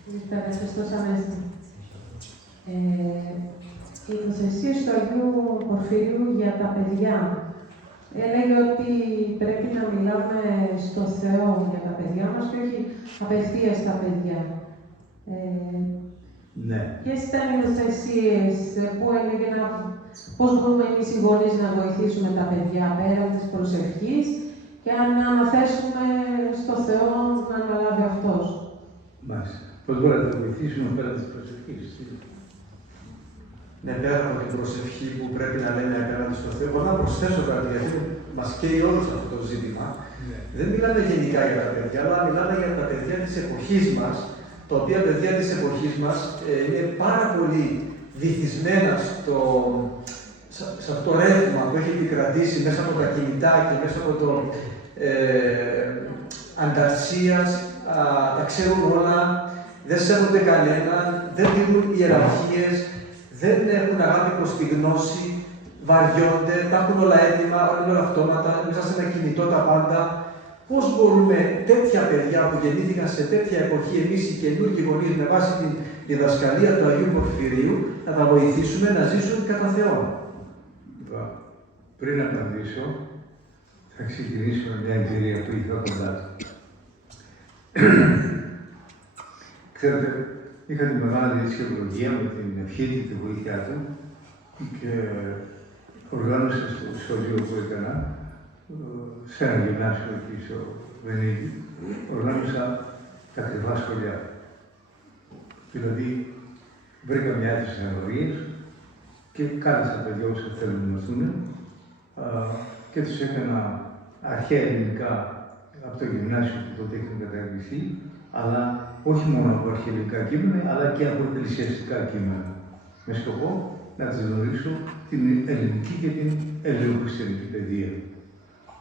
Καλησπέρα, Χριστός Ανέστη. Η τοποθεσία του Αγίου Πορφύριου για τα παιδιά έλεγε ότι πρέπει να μιλάμε στο Θεό για τα παιδιά μας και όχι απευθείας στα παιδιά. Ναι. Ποιες ήταν οι τοποθεσίες που έλεγε πώς μπορούμε εμείς οι γονείς να βοηθήσουμε τα παιδιά πέρα της προσευχής και να αναθέσουμε στο Θεό να αναλάβει Αυτός. Μάλιστα. Πώς μπορεί να τα βοηθήσουμε πέρα της προσευχής. Ναι, πέρα από την προσευχή που πρέπει να λέμε απέναντι στο Θεό, μπορώ να προσθέσω κάτι, γιατί μας καίει όλους αυτό το ζήτημα. Ναι. Δεν μιλάμε γενικά για τα παιδιά, αλλά μιλάμε για τα παιδιά της εποχής μας, τα οποία παιδιά της εποχής μας είναι πάρα πολύ βυθισμένα σε αυτό το ρεύμα που έχει επικρατήσει μέσα από τα κινητά και μέσα από το ανταρσίας, τα ξέρουν όλα, δεν σέβονται κανέναν, δεν δίνουν ιεραρχίες, δεν έχουν αγάπη προς τη γνώση, βαριώνται, τα έχουν όλα έτοιμα, όλα αυτόματα, μέσα σε ένα κινητό τα πάντα. Πώς μπορούμε τέτοια παιδιά που γεννήθηκαν σε τέτοια εποχή, εμείς οι καινούργιοι γονείς, με βάση τη διδασκαλία του Αγίου Πορφυρίου, να τα βοηθήσουμε να ζήσουν κατά Θεόν? Πριν απαντήσω, θα ξεκινήσω με μια εμπειρία που είχα κοντά. Ξέρετε, είχα τη μεγάλη αισιολογία με την ευχή και τη βοήθειά του και οργάνωσα στο σχολείο που έκανα, σε ένα γυμνάσιο εκεί στο Βενίδη, οργάνωσα τα ακριβά σχολεία. Δηλαδή, βρήκα μια αίθουσα συνεργασίας και κάλεσα τα παιδιά όσο θέλουν να μαθούν και τους έκανα αρχαία ελληνικά από το γυμνάσιο που τότε είχαν καταργηθεί, αλλά όχι μόνο από αρχαιολογικά κείμενα, αλλά και από εκκλησιαστικά κείμενα. Με σκοπό να τους γνωρίσω την ελληνική και την ελληνοχριστιανική παιδεία.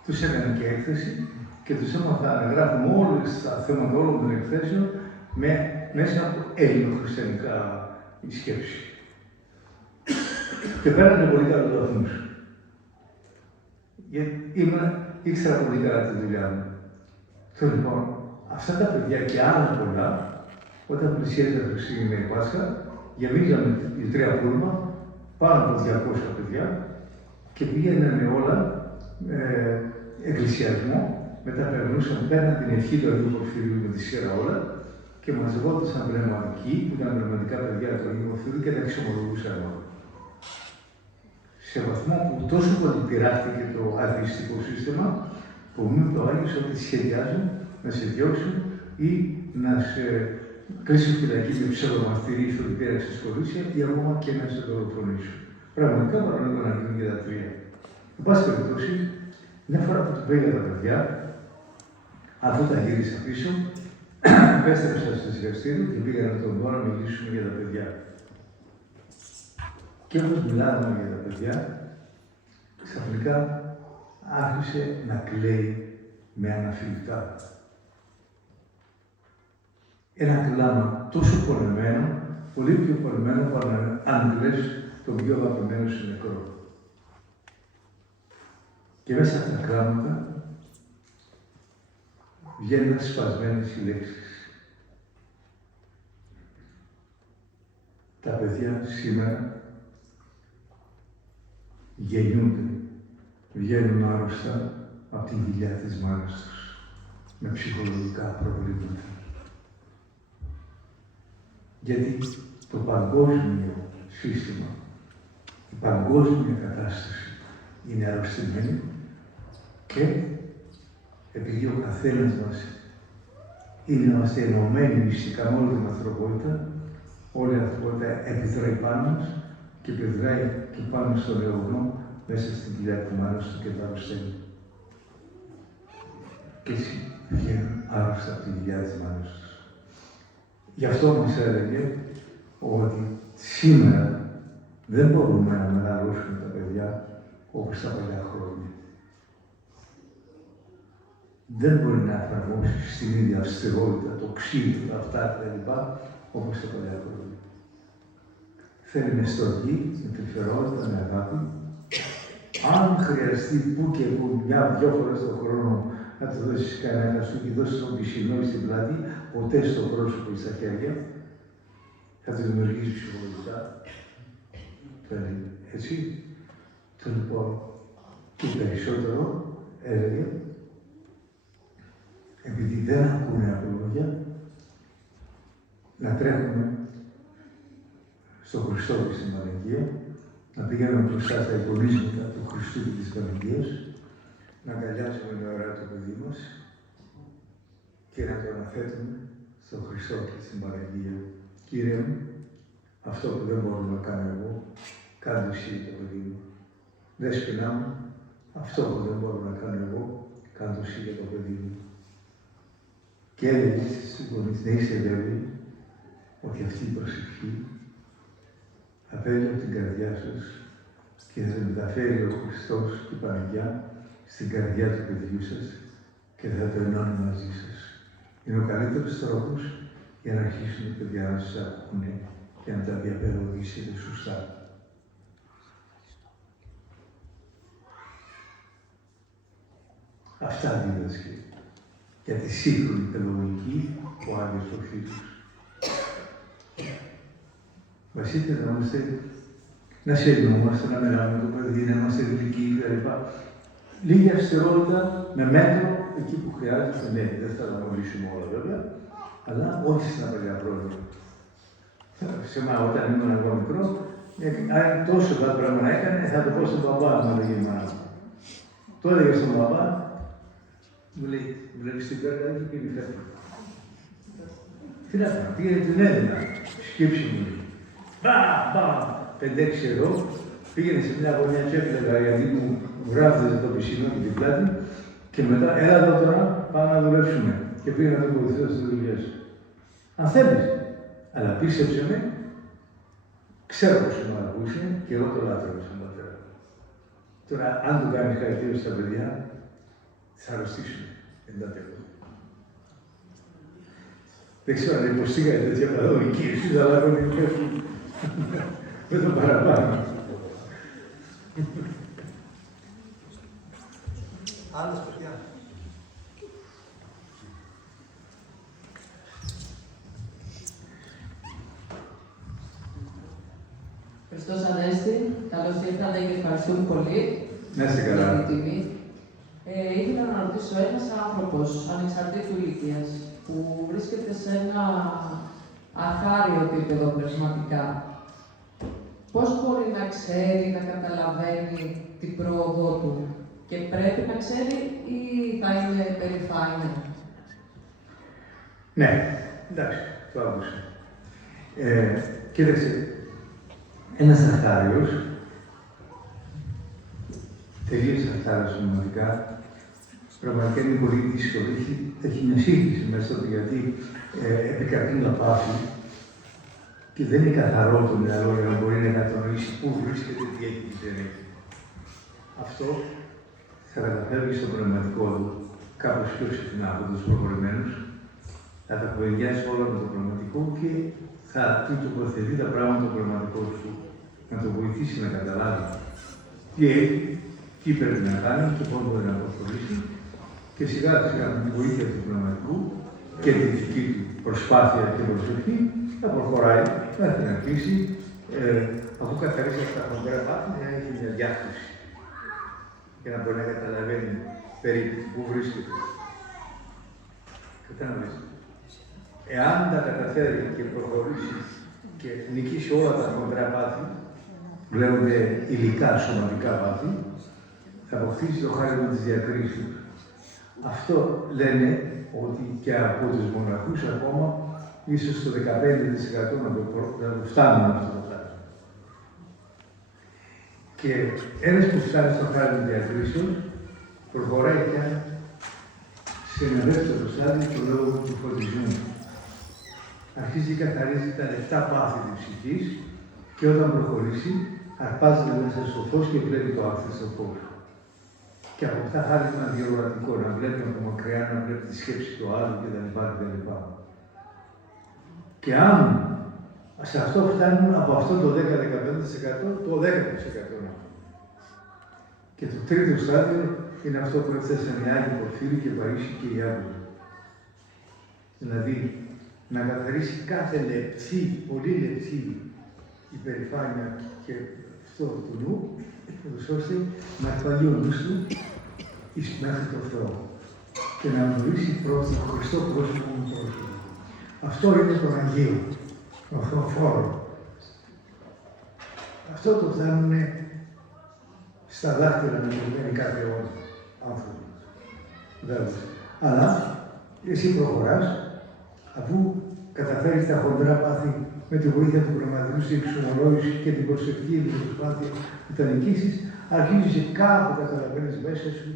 Τους έκανα και έκθεση και τους έμαθα να γράφουν όλες τα θέματα όλων των εκθέσεων μέσα από ελληνοχριστιανικά σκέψη. Και πέρανε πολύ καλούς βαθμούς. Γιατί ήξερα πολύ καλά τη δουλειά μου. Το λοιπόν, αυτά τα παιδιά και άλλα πολλά, όταν πλησίαζε τα Χριστούγεννα η Πάσχα, γεμίζαμε οι 3 πούλμα, πάνω από 200 παιδιά και πήγαιναν όλα εκκλησιασμό. Μετά περνούσαν, πέραν την ευχή του Αγίου Πορφυρίου με τη σειρά όλα και μαζευόντουσαν πνευματικοί, που ήταν πνευματικά παιδιά του Αγίου Πορφυρίου και τα εξομολογούσαν όλα. Σε βαθμό που τόσο πολύ πειράχτηκε το αθεϊστικό σύστημα, που μου είπε ο Άγιος ότι σχεδιάζουν να σε διώξουν ή να σε κλείσουν φυλακή με ψευδομαρτυρία στο ότι πήραξες κορίτσια ή ακόμα και να σε δολοφονήσουν. Πραγματικά παραλίγο να γίνουν και τα 3. Εν πάση περιπτώσει, μια φορά που του πήγα τα παιδιά, αφού τα γύρισα πίσω, επέστρεψα στο δικαστήριο και πήγα να τον δω να μιλήσουμε για τα παιδιά. Και όπως μιλάγαμε για τα παιδιά, ξαφνικά άρχισε να κλαίει με αναφιλητά. Ένα κλάμα τόσο πονεμένο, πολύ πιο πονεμένο από αν κλαις τον πιο αγαπημένο σου νεκρό. Και μέσα από τα κλάματα βγαίνουν σπασμένες οι λέξεις. Τα παιδιά σήμερα γεννιούνται, βγαίνουν άρρωστα από τη κοιλιά της μάνας τους, με ψυχολογικά προβλήματα. Γιατί το παγκόσμιο σύστημα, η παγκόσμια κατάσταση είναι αρρωστημένη και επειδή ο καθένας μας είμαστε ενωμένοι μυστικά με όλη την ανθρωπότητα, όλη η ανθρωπότητα επιδράει πάνω μας και επιδράει και πάνω στον αιωγνό μέσα στην κοιλιά του μάνας του και τα αρρωσταίνει. Και έτσι βγαίνουν άρρωστα από τη κοιλιά της μάνας τους. Γι' αυτό μας έλεγε ότι σήμερα δεν μπορούμε να μεγαλώσουμε τα παιδιά όπως τα παλιά χρόνια. Δεν μπορεί να εφαρμόσει στην ίδια αυστηρότητα, το ξύλο, τα αυτά κτλ. Όπως τα παλιά χρόνια. Θέλει με στοργή, με τρυφερότητα, με αγάπη. Αν χρειαστεί που και που, 1-2 φορές το χρόνο να του δώσεις κανένα σου και δώσεις τον πισινό στην πλάτη, ποτέ στο πρόσωπο ή στα χέρια, θα τη δημιουργήσει ψυχολογικά. Έτσι, το λοιπόν, και περισσότερο έλεγε, επειδή δεν ακούνε από λόγια, να τρέχουμε στο Χριστό και στην Παναγία, να πηγαίνουμε μπροστά στα εικονίσματα του Χριστού και της Παναγίας, να αγκαλιάσουμε με ωραία το παιδί μας και να το αναθέτουμε στον Χριστό και στην Παναγία. Κύριε μου, αυτό που δεν μπορώ να κάνω εγώ, κάνε εσύ το παιδί μου. Δέσποινά μου, αυτό που δεν μπορώ να κάνω εγώ, κάνε εσύ για το παιδί μου. Και έλεγε στις γονείς, να είστε βέβαιοι ότι αυτή η προσευχή απέλει από την καρδιά σας και θα μεταφέρει ο Χριστός και η Παναγιά στην καρδιά του παιδιού σας και θα το ενώνει μαζί σας. Είναι ο καλύτερος τρόπος για να αρχίσουν οι παιδιά να σας ακούνε και να τα διαπαιδαγωγήσετε σωστά. Αυτά δίδασκε για τη σύγχρονη παιδαγωγική ο Άγιος Πορφύριος. Βασίλεια να είμαστε, να συγγνώμαστε, να μιλάμε το παιδί, να είμαστε γλυκοί κλπ. Λίγη αυστηρότητα με μέτρο εκεί που χρειάζεται. Ναι, δεν θα τα γνωρίσουμε όλα βέβαια, αλλά όχι στα παλιά χρόνια. Σε μένα, όταν ήμουν εγώ μικρό, αν τόσο τα πράγματα έκανε, θα το πω στον παπά μου, έλεγε η μάνα μου. Το έλεγε στον παπά, μου λέει, βλέπεις την πέρα του και είναι φεύγει. Τι να κάνω, πήγαινε την Έλληνα, σκύψη μου λέει. Μπα, 5-6 εδώ, πήγαινε σε μια γωνιά και έφυγα γιατί μου βράβιζε το πισινό και την πλάτη και μετά, έλα εδώ τώρα, πάμε να δουλέψουμε. Και πήγα να το βοηθήσω στις δουλειές. Αν θέλεις, αλλά πίστεψε με, ξέρω πως είναι ο αργούς είναι και εγώ το λάτρευα στον πατέρα. Τώρα, αν του κάνεις χαρακτήρα στα παιδιά, θα αρρωστήσουν. Εντάξει. Δεν ξέρω αν υποστήγα τέτοια παιδαγωγική εσείς, αλλά εγώ δεν πέφτουν με το παραπάνω. Άλλες παιδιά. Χριστός Ανέστη, καλώς ήρθατε και ευχαριστούμε πολύ. Να είστε καλά. Για την τιμή. Ήθελα να ρωτήσω, ένας άνθρωπος ανεξαρτήτου ηλικίας που βρίσκεται σε ένα αρχάριο επίπεδο πνευματικά, πώς μπορεί να ξέρει, να καταλαβαίνει την πρόοδό του και πρέπει να ξέρει ή θα είναι περηφάνεια? Ναι, εντάξει, το άκουσα. Κοίταξε, ένας αρχάριος, τελείως αρχάριος πνευματικά, πραγματικά είναι πολύ δύσκολο. Έχει μια σύγχυση μέσα του, γιατί επικρατεί να πάθει και δεν είναι καθαρό το μυαλό για να μπορεί να κατανοήσει πού βρίσκεται, τι έχει και δεν έχει. Αυτό θα καταφέρει στο πνευματικό του κάπως πιο συχνά από τους προχωρημένους, θα τα κουβεντιάσει όλα με το πνευματικό και θα του τοποθετεί τα πράγματα το πνευματικό του, να το βοηθήσει να καταλάβει τι έχει, τι πρέπει να κάνει και πώς μπορεί να προχωρήσει. Και σιγά σιγά με τη βοήθεια του πνευματικού και τη δική του προσπάθεια και προσοχή θα προχωράει μέχρι να κλείσει, αφού καθαρίσει αυτά τα χοντρά πάθη, να έχει μια διάθεση για να μπορεί να καταλαβαίνει περίπου πού βρίσκεται. Κατάλαβες. Εάν τα καταφέρει και προχωρήσει και νικήσει όλα τα χοντρά πάθη, βλέπονται υλικά, σωματικά πάθη, θα αποκτήσει το χάρη της διακρίσεως. Αυτό λένε ότι και από τους μοναχούς ακόμα, ίσως το 15% να το φτάνουν αυτό το πράγμα. Και ένας που φτάνει στο χάρη της διακρίσεως, προχωράει πια σε ένα δεύτερο στάδιο το λόγο του φωτισμού. Αρχίζει και καθαρίζει τα λεπτά πάθη της ψυχής και όταν προχωρήσει, αρπάζεται μέσα στο φως και βλέπει το άκθιστο φως. Και αποκτά χάρισμα διορατικό, να βλέπει από μακριά, να βλέπει τη σκέψη του άλλου κτλ. Και αν σε αυτό φτάνουν από αυτό το 10-15%, το 10%. Και το τρίτο στάδιο είναι αυτό που έφτασαν οι Άγιοι Πορφύρη και Παΐσιοι και οι άλλοι. Δηλαδή, να καθαρίσει κάθε λεπτή, πολύ λεπτή υπερηφάνεια και αυτό του νου, ώστε να εκπαλεί ο νους του μέχρι το Θεό και να γνωρίσει πρώτα τον Χριστό πρόσωπο μου πρόσωπο. Αυτό είναι το Αγίο, το Θεοφόρο. Αυτό το φτάνουν στα δάχτυλα να περιμένει κάθε άνθρωπο. Αλλά εσύ προχωράς, αφού καταφέρεις τα χοντρά πάθη με τη βοήθεια του πνευματικού στην εξομολόγηση και την προσευχή και την προσπάθεια που τα νικήσεις, αρχίζεις και κάπου καταλαβαίνεις μέσα σου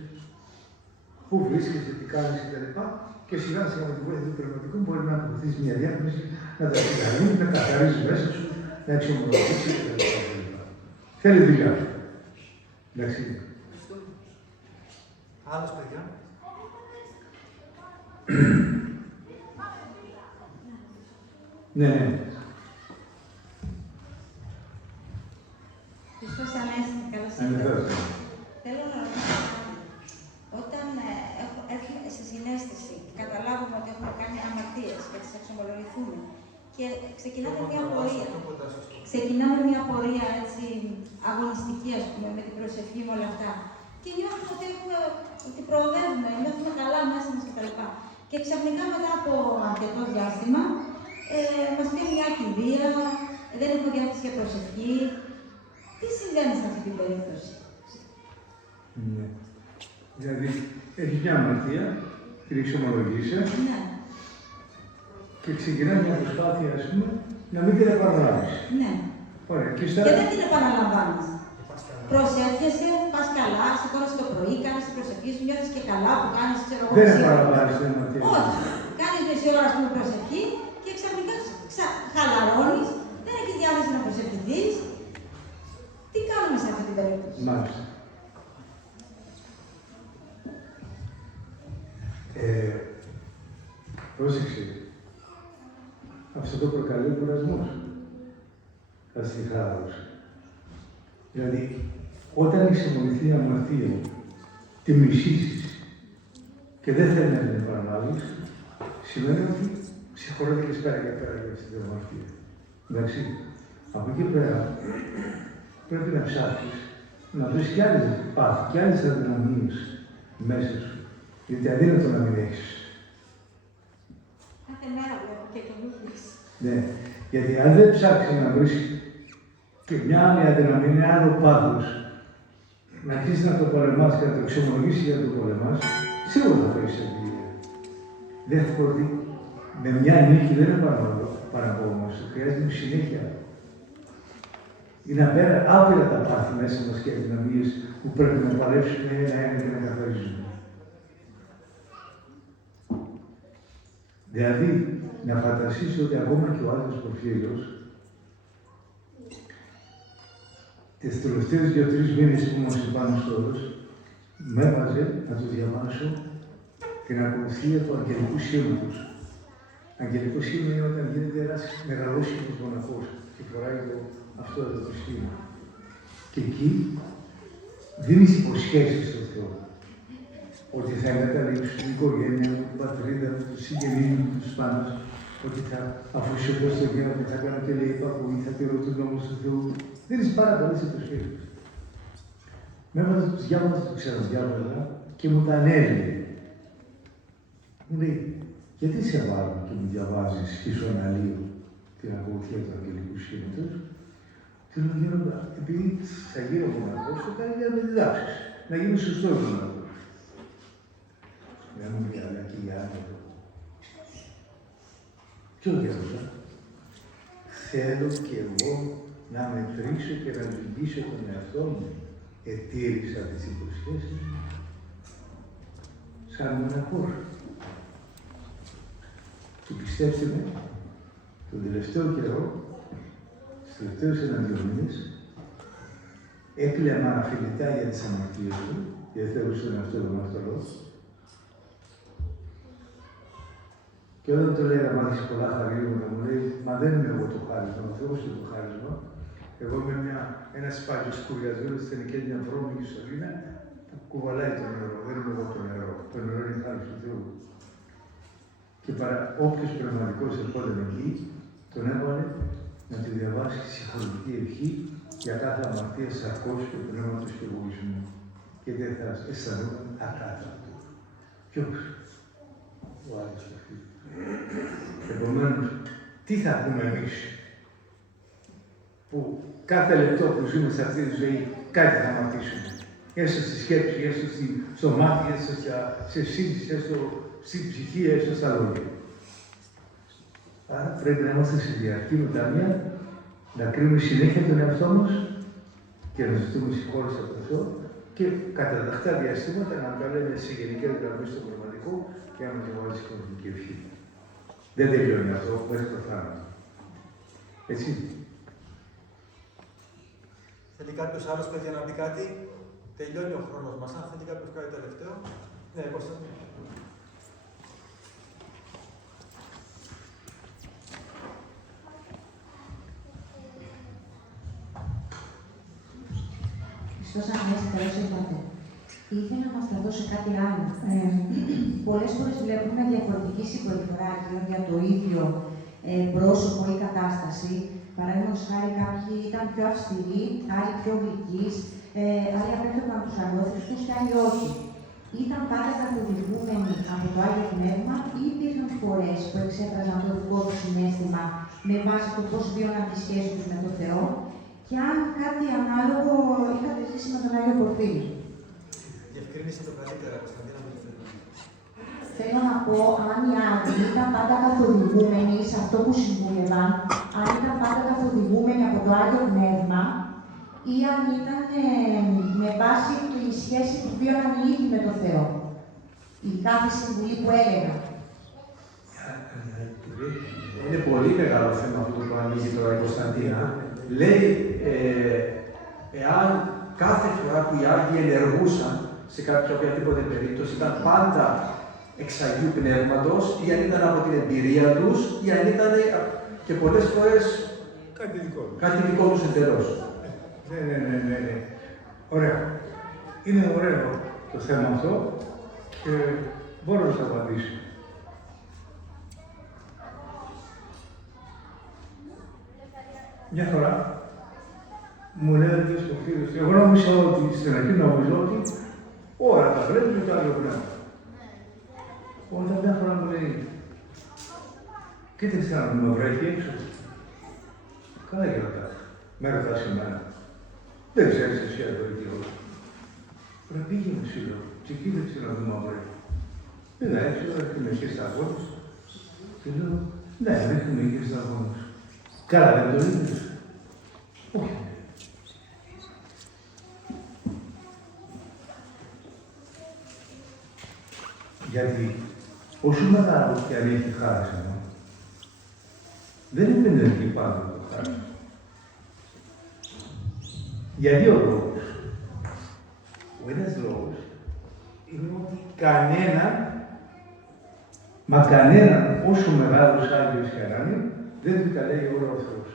πού βρίσκεσαι, τι κάνεις κτλ. Και σιγά σιγά με τη βοήθεια του πνευματικού μπορεί να αποκτήσεις μια διάθεση, να τα συγκαλείς, να καθαρίζεις μέσα σου, να εξομολογήσεις κτλ. Θέλει δουλειά. Εντάξει. Άλλος, παιδιά. Ναι, ναι. Χριστός Ανέστη, καλώς ήρθατε. Θέλω να ρωτήσω, όταν έρχομαι σε συναίσθηση και καταλάβουμε ότι έχουμε κάνει αμαρτίες και τις εξομολογηθούμε και ξεκινάμε μια πορεία έτσι, αγωνιστική, ας πούμε, με την προσευχή με όλα αυτά και νιώθουμε ότι προοδεύουμε, νιώθουμε καλά μέσα μας κτλ. Και ξαφνικά μετά από αρκετό διάστημα μας πει μια κηδεία, δεν έχουμε διάθεση για προσευχή. Τι συμβαίνει σε αυτή την περίπτωση? Ναι. Δηλαδή, έχεις μια αμαρτία, την εξομολογείσαι Ναι. και ξεκινάει μια προσπάθεια, ας πούμε, να μην την επαναλάβεις. Ναι. Ωραία. Και δεν την επαναλαμβάνεις. Προσεύχεσαι, πας καλά, σηκώνεσαι το πρωί, κάνεις την προσευχή σου, νιώθεις και καλά που κάνεις, ξέρω εγώ. Δεν επαναλαμβάνεις την αμαρτία. Όχι. Κάνεις μισή ώρα, ας πούμε, προσευχή και ξαφνικά χαλαρώνεις, δεν έχεις διάθεση να προσευχηθείς. Τι κάνουμε σε αυτή την περίπτωση? Μάλιστα. Πρόσεξε. Αυτό το προκαλεί ο κουρασμός. Αστιχάρος. Δηλαδή, όταν εξομολογηθεί η αμαρτία, τη μισήσεις και δεν θέλει να την επαναλάβεις, σημαίνει ότι συγχωρέται και σπέρα και πέρα για αυτή την αμαρτία. Εντάξει. Από εκεί πέρα πρέπει να ψάξεις να βρεις κι άλλες πάθη, κι άλλες αδυναμίες μέσα σου. Γιατί αδύνατο να μην έχεις. Κάθε μέρα βλέπω και καινούργιες. Ναι, γιατί αν δεν ψάξεις να βρεις και μια άλλη αδυναμία, ένα άλλο πάθος, να αρχίσεις να το πολεμάς και να το εξομολογήσεις για να το πολεμάς, σίγουρα θα φέρεις εμπειρία. Δεύτερον, με μια νίκη δεν είναι παραπονόμαστε, χρειάζεται συνέχεια. Είναι άπειρα τα πάθη μέσα μας και αδυναμίες που πρέπει να παλέψουμε ένα-ένα και να καθαρίζουμε. Δηλαδή, να φανταστείς ότι ακόμα και ο Άγιος Πορφύριος, τις τελευταίες 2-3 μήνες που ήμουν πάνω στο όρος, με έβαζε να το διαβάσω την ακολουθία του Αγγελικού Σήματος. Αγγελικό σήμα είναι όταν γίνεται ένας μεγαλόσχημος μοναχός και φοράει αυτό εδώ το σχήμα. Και εκεί δίνεις υποσχέσεις στον Θεό. Ότι θα εγκαταλείψω την οικογένεια μου, την πατρίδα μου, τους συγγενείς μου, τους πάντες, ότι θα αφοσιωθώ στο γέρο μου, θα κάνω και λέει υπακοή, θα τηρώ τον νόμο του Θεού. Δίνεις πάρα πολλές υποσχέσεις. Με έβαζε τους διάβαζα, το ξαναδιάβαζα και μου τα ανέλυε. Μου λέει, γιατί σε βάλω και μου διαβάζεις και σου αναλύω την ακολουθία του Αγγελικού Σήματος. Του λέω, Γέροντα, επειδή θα γίνω μοναχός, το κάνει για να με διδάξεις, να γίνω σωστός μοναχός. Δεν μου λέει, αλλά και για άνθρωπο. Ποιο Γέροντα, θέλω και εγώ να μετρήσω και να λυγίσω τον εαυτό μου. Ετήρησα τις υποσχέσεις μου σαν μοναχός. Και πιστέψτε με, τον τελευταίο καιρό, στους τελευταίους 1-2 μήνες, έκλαιμα αφιλητά για τις αμαρτίες του, γιατί θεωρούσε τον εαυτό του αμαρτωλός. Και όταν του λέγα, μ' έχεις πολλά χαρίσματα, μου λέει, μα δεν είμαι εγώ το χάρισμα, ο Θεός είναι το χάρισμα. Εγώ είμαι ένας πάγιος κουριασμένος στην οικένεια βρώμικη σωλήνα που κουβαλάει το νερό. Δεν είμαι εγώ το νερό. Το νερό είναι χάρη του Θεού. Και όποιος πνευματικός ερχόταν εκεί, τον έβαλε να του διαβάσει τη συγχωρητική ευχή για κάθε αμαρτία σαρκός και πνεύματος και εγωισμού. Και δεν θα αισθανόταν ακάθαρτο. Ποιος? Ο Άγιος Πορφύριος. Επομένως, τι θα πούμε εμείς που κάθε λεπτό που ζούμε σε αυτή τη ζωή κάτι θα μαθήσουμε. Έστω στη σκέψη, έστω στο μάτι, έστω σε σύντηση, έστω στην ψυχή, έστω στα λόγια. Άρα πρέπει να είμαστε σε διαρκή μετάνοια, να κρίνουμε συνέχεια τον εαυτό μας και να ζητούμε συγχώρεση από τον Θεό και κατά τακτά διαστήματα να τα λέμε σε γενικές γραμμές στο πνευματικό και να μας διαβάζει συγχωρητική ευχή. Δεν τελειώνει αυτό μέχρι το θάνατο. Έτσι. Θέλει κάποιος άλλος, παιδιά, να πει κάτι? Τελειώνει ο χρόνος μας. Αν θέλει κάποιος κάτι τελευταίο. Ναι, Κώστα. Χριστός Ανέστη, καλώς ήρθατε. Ήθελα να σταθώ σε κάτι άλλο. Πολλές φορές βλέπουμε διαφορετική συμπεριφορά για το ίδιο πρόσωπο ή κατάσταση. Παραδείγματος χάρη, κάποιοι ήταν πιο αυστηροί, άλλοι πιο γλυκείς, άλλοι απέφευγαν τους ανώθριστους και άλλοι όχι. Ήταν πάντα καθοδηγούμενοι από το Άγιο Πνεύμα ή υπήρχαν φορές που εξέφραζαν το δικό του συναίσθημα με βάση το πώς βίωναν τη σχέση τους με τον Θεό και αν κάτι ανάλογο είχατε ζήσει με τον Άγιο Πορφύριο. Διευκρίνησε το καλύτερα, Κωνσταντίνα. Θέλω να πω, αν οι άλλοι ήταν πάντα καθοδηγούμενοι σε αυτό που συμβούλευαν, αν ήταν πάντα καθοδηγούμενοι από το Άγιο Πνεύμα ή αν ήταν με βάση τη σχέση που βίωναν οι ίδιοι με τον Θεό. Η κάθε συμβουλή που έλεγαν. Είναι πολύ μεγάλο θέμα αυτό που ανοίγει τώρα η Κωνσταντίνα. Λέει, εάν κάθε φορά που οι Άγιοι ενεργούσαν σε κάποια οποιαδήποτε περίπτωση, ήταν πάντα εξ Αγίου Πνεύματος, ή αν ήταν από την εμπειρία τους, ή αν ήταν και πολλές φορές κάτι δικό τους εντελώς. Ναι. Ωραία. Είναι ωραίο το θέμα αυτό και μπορώ να σας απαντήσω. Μια φορά μου λέει ο ίδιος ο φίλος, εγώ νόμιζα ότι στην αρχή νόμιζα ότι όλα τα βλέπει με το άλλο πνεύμα. Όταν μια φορά μου λέει, κοίταξε να με βρέχει έξω. Καλά και ρωτά. Με ρωτάς εμένα. Δεν ξέρεις εσύ εδώ ή εγώ. Πρέπει πήγαινε σου λέω και κοίταξε να δούμε βρέχει. Πήγα έξω, έχουμε και σταγόνες. Και λέω, ναι, έχουμε και σταγόνες. Καλά, δεν το είδες. Όχι. Γιατί όσο μεγάλο και αν έχει χάρισμα, δεν επενδύει πάνω το χάρισμα. Για δύο λόγους. Ο ένας λόγος είναι ότι κανέναν, όσο μεγάλος Άγιος και αν είναι, δεν του τα λέει όλα ο Θεός.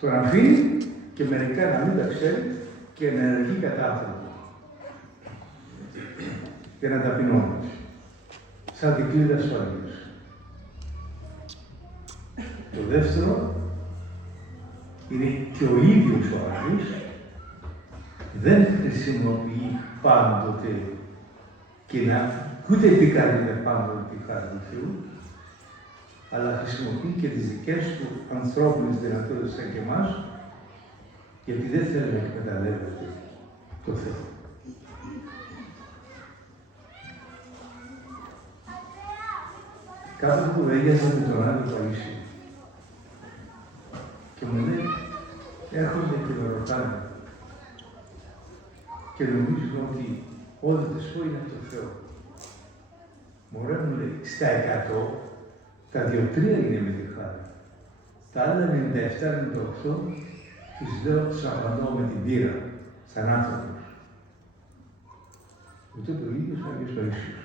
Τον αφήνει και μερικά να μην τα ξέρει και να ενεργεί κατά άνθρωπο. Και να ταπεινώνει. Σαν την κλίδα ασφαλείας. Το δεύτερο είναι και ο ίδιος ο Άγιος δεν χρησιμοποιεί πάντοτε και ούτε επικαλείται πάντοτε τη χάρη του Θεού, αλλά χρησιμοποιεί και τις δικές του ανθρώπινες δυνατότητες σαν και εμάς, γιατί δεν θέλει να εκμεταλλεύεται το Θεό. Κάποτε που βέγιαζε με τον Άγιο Παΐσιο και μου λέει, έρχονται και με ρωτάνε και νομίζουν ότι ό,τι τις πω είναι από το Θεό. Μωρέ μου λέει, στα 100, τα 2-3 είναι με τη χάρη. Τα άλλα 97-98 τους λέω, τους απαντώ με την πείρα, σαν άνθρωπος. Ούτε το ίδιο ο Άγιος Παΐσιος.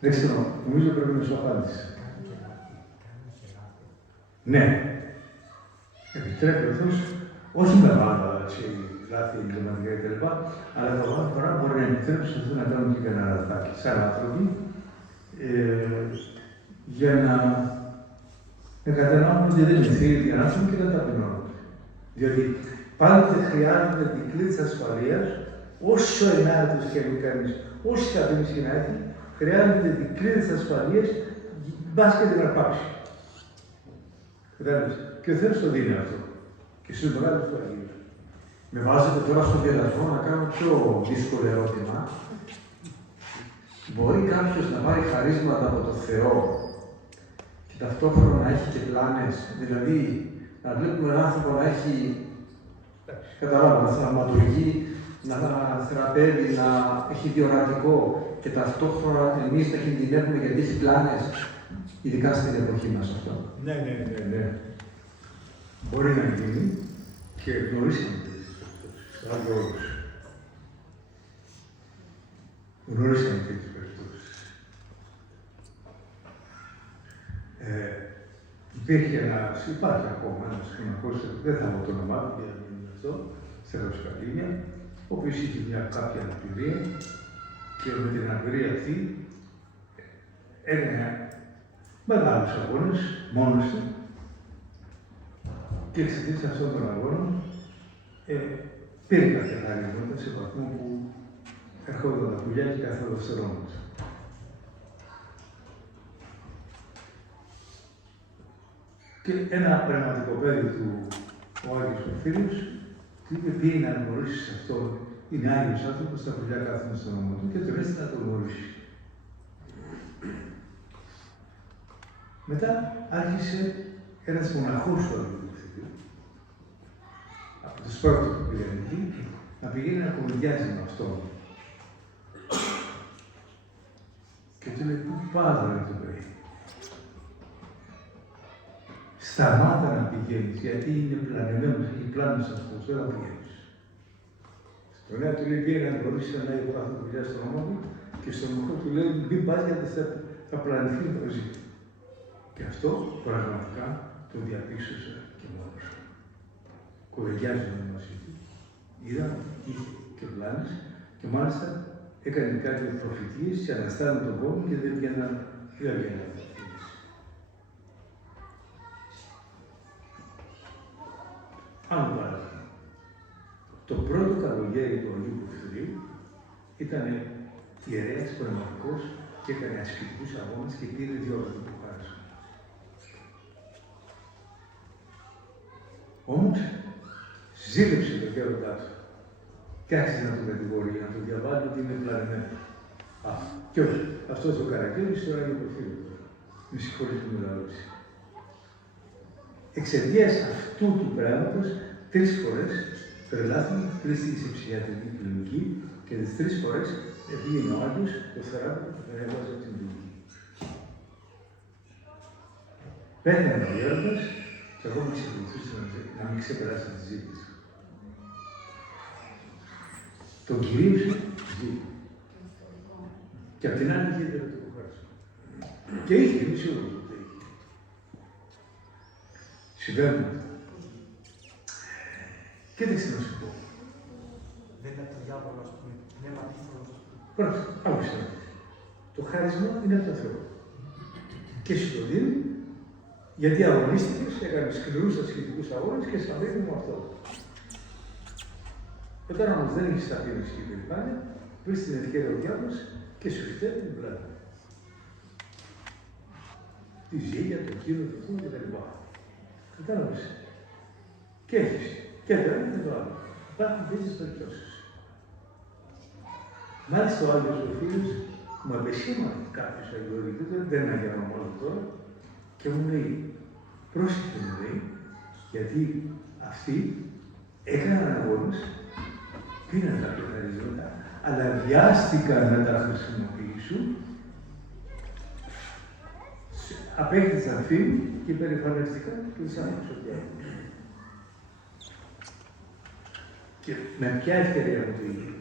Δεν ξέρω, νομίζω πρέπει να σου απάντησε. Ναι. Επιτρέπει ο Θεός, όχι με βάλα λάθη εγκληματικά κτλ. Αλλά καμιά φορά μπορεί να επιτρέψει αυτό να κάνουμε και κανένα λαθάκι, σαν άνθρωποι, για να καταλάβουμε ότι δεν είναι θείοι για άνθρωποι και να ταπεινώνονται. Διότι πάντοτε χρειάζονται την κλίδα της ασφαλείας, όσο ενάρετος και αν κανείς, όση ταπεινής και να έχει, χρειάζεται την κλίδα της ασφαλείας, μπας και την αρπάξει. Κατάλαβες. Και ο Θεός το δίνει αυτό. Και στους μεγάλους του Αγίου. Με βάζετε τώρα στον διαδρασμό να κάνω πιο δύσκολο ερώτημα. Μπορεί κάποιος να πάρει χαρίσματα από τον Θεό και ταυτόχρονα να έχει και πλάνες, δηλαδή να βλέπουμε έναν άνθρωπο να έχει, καταλάβουμε, να θαυματουργεί, να θεραπεύει, να έχει διορατικό και ταυτόχρονα εμείς να κινδυνεύουμε γιατί έχει πλάνες, ειδικά στην εποχή μας αυτό. Ναι. Μπορεί να γίνει και γνωρίσαμε τις περιπτώσεις. Γνωρίσαμε τις περιπτώσεις. Υπάρχει ακόμα ένας χρονικός, δεν θα πω το όνομά του για να μην είναι αυτό, στη Ρωσικαλίνια, ο οποίος είχε μια κάποια αναπηρία και με την αναπηρία αυτή έκανε μεγάλους αγώνες μόνος του και εξαιτίας αυτών των αγώνων πήρε κάποια χαρίσματα σε βαθμό που ερχόταν τα πουλιά και καθόλου του. Και ένα πνευματικό παιδί του, ο Άγιος Πορφύριος, του είπε πήγε να γνωρίσεις αυτό, είναι Άγιος άνθρωπος, τα πουλιά κάθονται στον νόμο του και τον έστειλε να τον γνωρίσει. Μετά άρχισε ένας μοναχός του Αγίου Πορφύριου, από τους πρώτους που πήγαν εκεί, να πηγαίνει να κουβεντιάζει με αυτόν. Και του λέει, πού πάδωρε το παιδί. Σταμάτα να πηγαίνεις, γιατί είναι πλανεμένος, έχει πλάνος αυτός, δεν θα πηγαίνεις. Στον νέο του λέει, πήγαινε να γνωρίσεις ένα Άγιο άνθρωπο που στο όνομα του και στον μοχό του λέει, μην πας γιατί θα πλανηθεί μαζί. Και αυτό πραγματικά το διαπίστωσα και μόνος μου. Κουβεντιάζουμε μαζί του. Είδα ότι είχε και πλάνες και μάλιστα έκανε κάποιες προφητείες και αναστάνουν τον κόσμο και δεν βγαίναν. Άλλο παράδειγμα. Το πρώτο καλοκαίρι του Αγίου Πορφυρίου ήταν ιερέας πνευματικός και έκανε ασκητικούς αγώνες και πήρε 2 ώρες του χάρισμα. Όμως, ζήλεψε το γέροντά του και άρχισε να τον κατηγορεί, να τον διαβάζει ότι είναι πλανημένο. Και όχι, αυτός ο Καρακιώτης τώρα είναι Πορφύριο. Με συγχωρείτε που μιλάω έτσι. Εξαιτίας αυτού του πράγματος, 3 φορές τρελάθηκε, κλείστηκε σε ψυχιατρική κλινική και τις 3 φορές πήγαινε ο Άγιος, το θεράπευε και τον έβαζε από την κλινική. Πέθανε ο γέροντας και εγώ με εξακολουθούσε να μην ξεπεράσει τη ζήτηση. Τον κυρίωσε ζει. Και απ' την άλλη είχε ιδιωτικό χάρισμα. Και είχε, είμαι σίγουρος ότι είχε. Συμβαίνουν αυτά. Κοίταξε να σου πω. Δεν είναι το διάβολο, ας πούμε, πνεύμα αντίθετο. Πρόσεχε, άκουσε να δεις. Το χάρισμα είναι από τον Θεό. Και σου το δίνει, γιατί αγωνίστηκες, έκανε σκληρούς ασκητικούς αγώνες και σαν δίνει μου αυτό. Όταν όμως δεν έχεις ταπείνωση και περηφάνεια, βρεις την ευκαιρία ο διάβολος και σου φταίει την πλάτη. Τη ζήλια, το κύριο, το αυτό και τα λοιπά. Κατάλαβες. Και έχεις. Και το ένα και το άλλο. Υπάρχουν τέτοιες περιπτώσεις. Μάλιστα ο Άγιος ο φίλος μου επεσήμανε κάποιος αγιορητήτων, δεν είναι αγιορά μόνο τώρα, και μου λέει, πρόσεχε μου λέει, γιατί αυτοί έκαναν αγώνες, πήραν κάποια χαρίσματα, αλλά βιάστηκαν να τα χρησιμοποιήσουν, απέκτησαν φήμη και περηφανεύτηκαν και τους άφησαν ο διάβολος. Και με ποια ευκαιρία μου το είπε.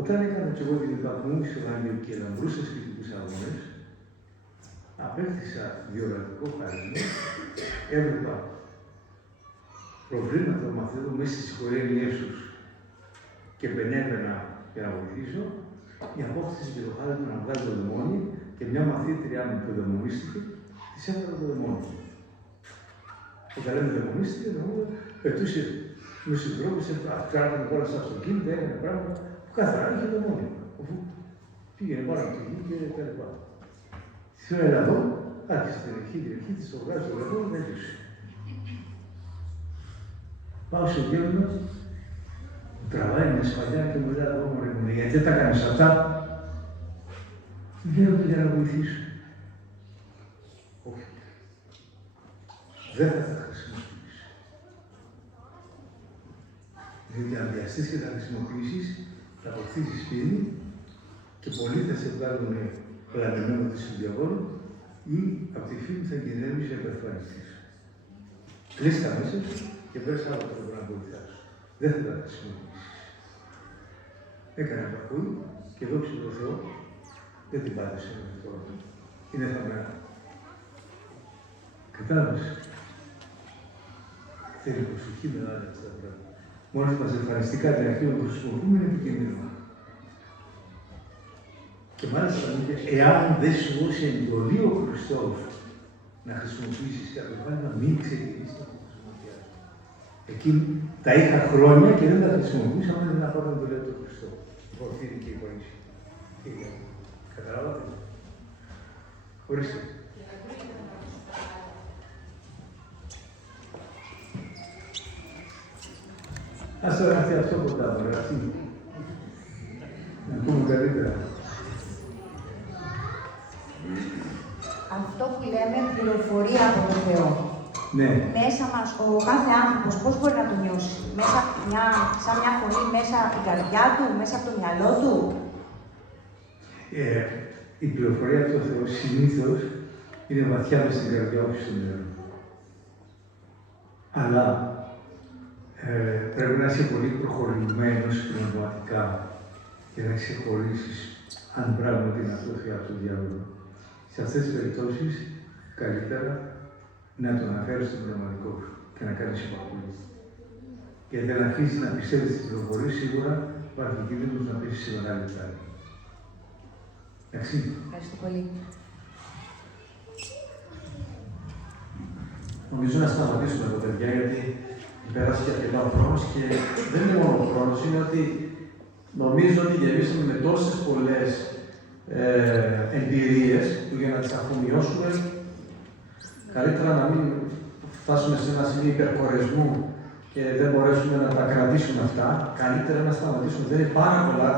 Όταν έκανα και εγώ την υπακούνη στο Άγιο και λαμπρούσα ασκητικούς αγώνες, απέκτησα διορατικό χάρισμα, έβλεπα προβλήματα των μαθητών μέσα στις οικογένειές τους και μπαινέβαινα για να βοηθήσω, η απόκτηση και το χάρισμα να βγάλει το δαιμόνι και μια μαθήτριά μου που δαιμονίστηκε, της έβαλε το δαιμόνι. Όταν λέμε δαιμονίστηκε, πετούσε με συντρόφους, κράτανε όλα στα αυτοκίνητα, έκανε πράγματα που καθαρά είχε δαιμόνι. Αφού πήγαινε πάνω από τη γη και τα λοιπά. Σήμερα εδώ, άρχισε την αρχή της, το βγάζει το δαιμόνι, δεν έκλεισε. Πάω στο γέροντα, τραβάει μια σπαλιά και μου λέει: «Εγώ μωρέ, γιατί δεν τα κάνεις αυτά?» Γέροντα για να βοηθήσω. Όχι. Δεν θα τα χρησιμοποιήσω. Διότι αν βιαστείς και τα χρησιμοποιήσεις, θα αποκτήσεις πίνη και πολλοί θα σε βγάλουν πλανεμένο της του διαβόλου ή από τη φήμη θα κινδυνεύεις να υπερφανιστείς. Κλείς τα μέσα σου και βρες άλλο τρόπο να βοηθάς. Δεν θα τα χρησιμοποιήσεις. Έκανε επακούη και δόξα τω Θεώ, δεν την πάτησε μέχρι τώρα. Είναι θαμμένα. Κατάλαβες. Θέλει προσοχή με άλλα αυτά τα πράγματα. Μόλις μας εμφανιστικά την αρχή που χρησιμοποιούμε είναι επικίνδυνο. Και μάλιστα μου είπε, εάν δεν σου δώσει εντολή ο Χριστός να χρησιμοποιήσεις κάποιο πράγμα, μην ξεκινήσεις να το χρησιμοποιήσεις. Εκεί τα είχα χρόνια και δεν τα χρησιμοποιούσα, αν δεν αφάω εντολή του Χριστό. Βοηθήθηκε και η Παΐσια. Καταλάβατε. Ορίστε. Ας τώρα έρθει αυτό κοντά μου, αυτή. Να πούμε καλύτερα. Αυτό που λέμε πληροφορία από τον Θεό. Ναι. Μέσα μας, ο κάθε άνθρωπος πώς μπορεί να το νιώσει? Μέσα σαν μια φωνή, μέσα από την καρδιά του, μέσα από το μυαλό του. Η πληροφορία από τον Θεό συνήθως είναι βαθιά μες στην καρδιά, όχι στο μυαλό. Αλλά πρέπει να είσαι πολύ προχωρημένος πνευματικά για να ξεχωρίσεις αν πράγματι είναι αυτό από τον διάβολο. Σε αυτές τις περιπτώσεις, καλύτερα να το αναφέρεις στον πνευματικό σου και να κάνεις υπακούει. Γιατί αν αρχίσεις να πιστεύεις τις πληροφορίες, σίγουρα υπάρχει κίνδυνος να πέσεις σε μεγάλη φτάρη. Εντάξει. Ευχαριστώ πολύ. Νομίζω να σταματήσουμε εδώ, παιδιά, γιατί Πέρασε και αρκετά ο χρόνος και δεν είναι μόνο ο χρόνος, είναι ότι νομίζω ότι γεμίσαμε με τόσες πολλές εμπειρίες που για να τις αφομοιώσουμε καλύτερα να μην φτάσουμε σε ένα σημείο υπερκορεσμού και δεν μπορέσουμε να τα κρατήσουμε αυτά. Καλύτερα να σταματήσουμε. Δεν είναι πάρα πολλά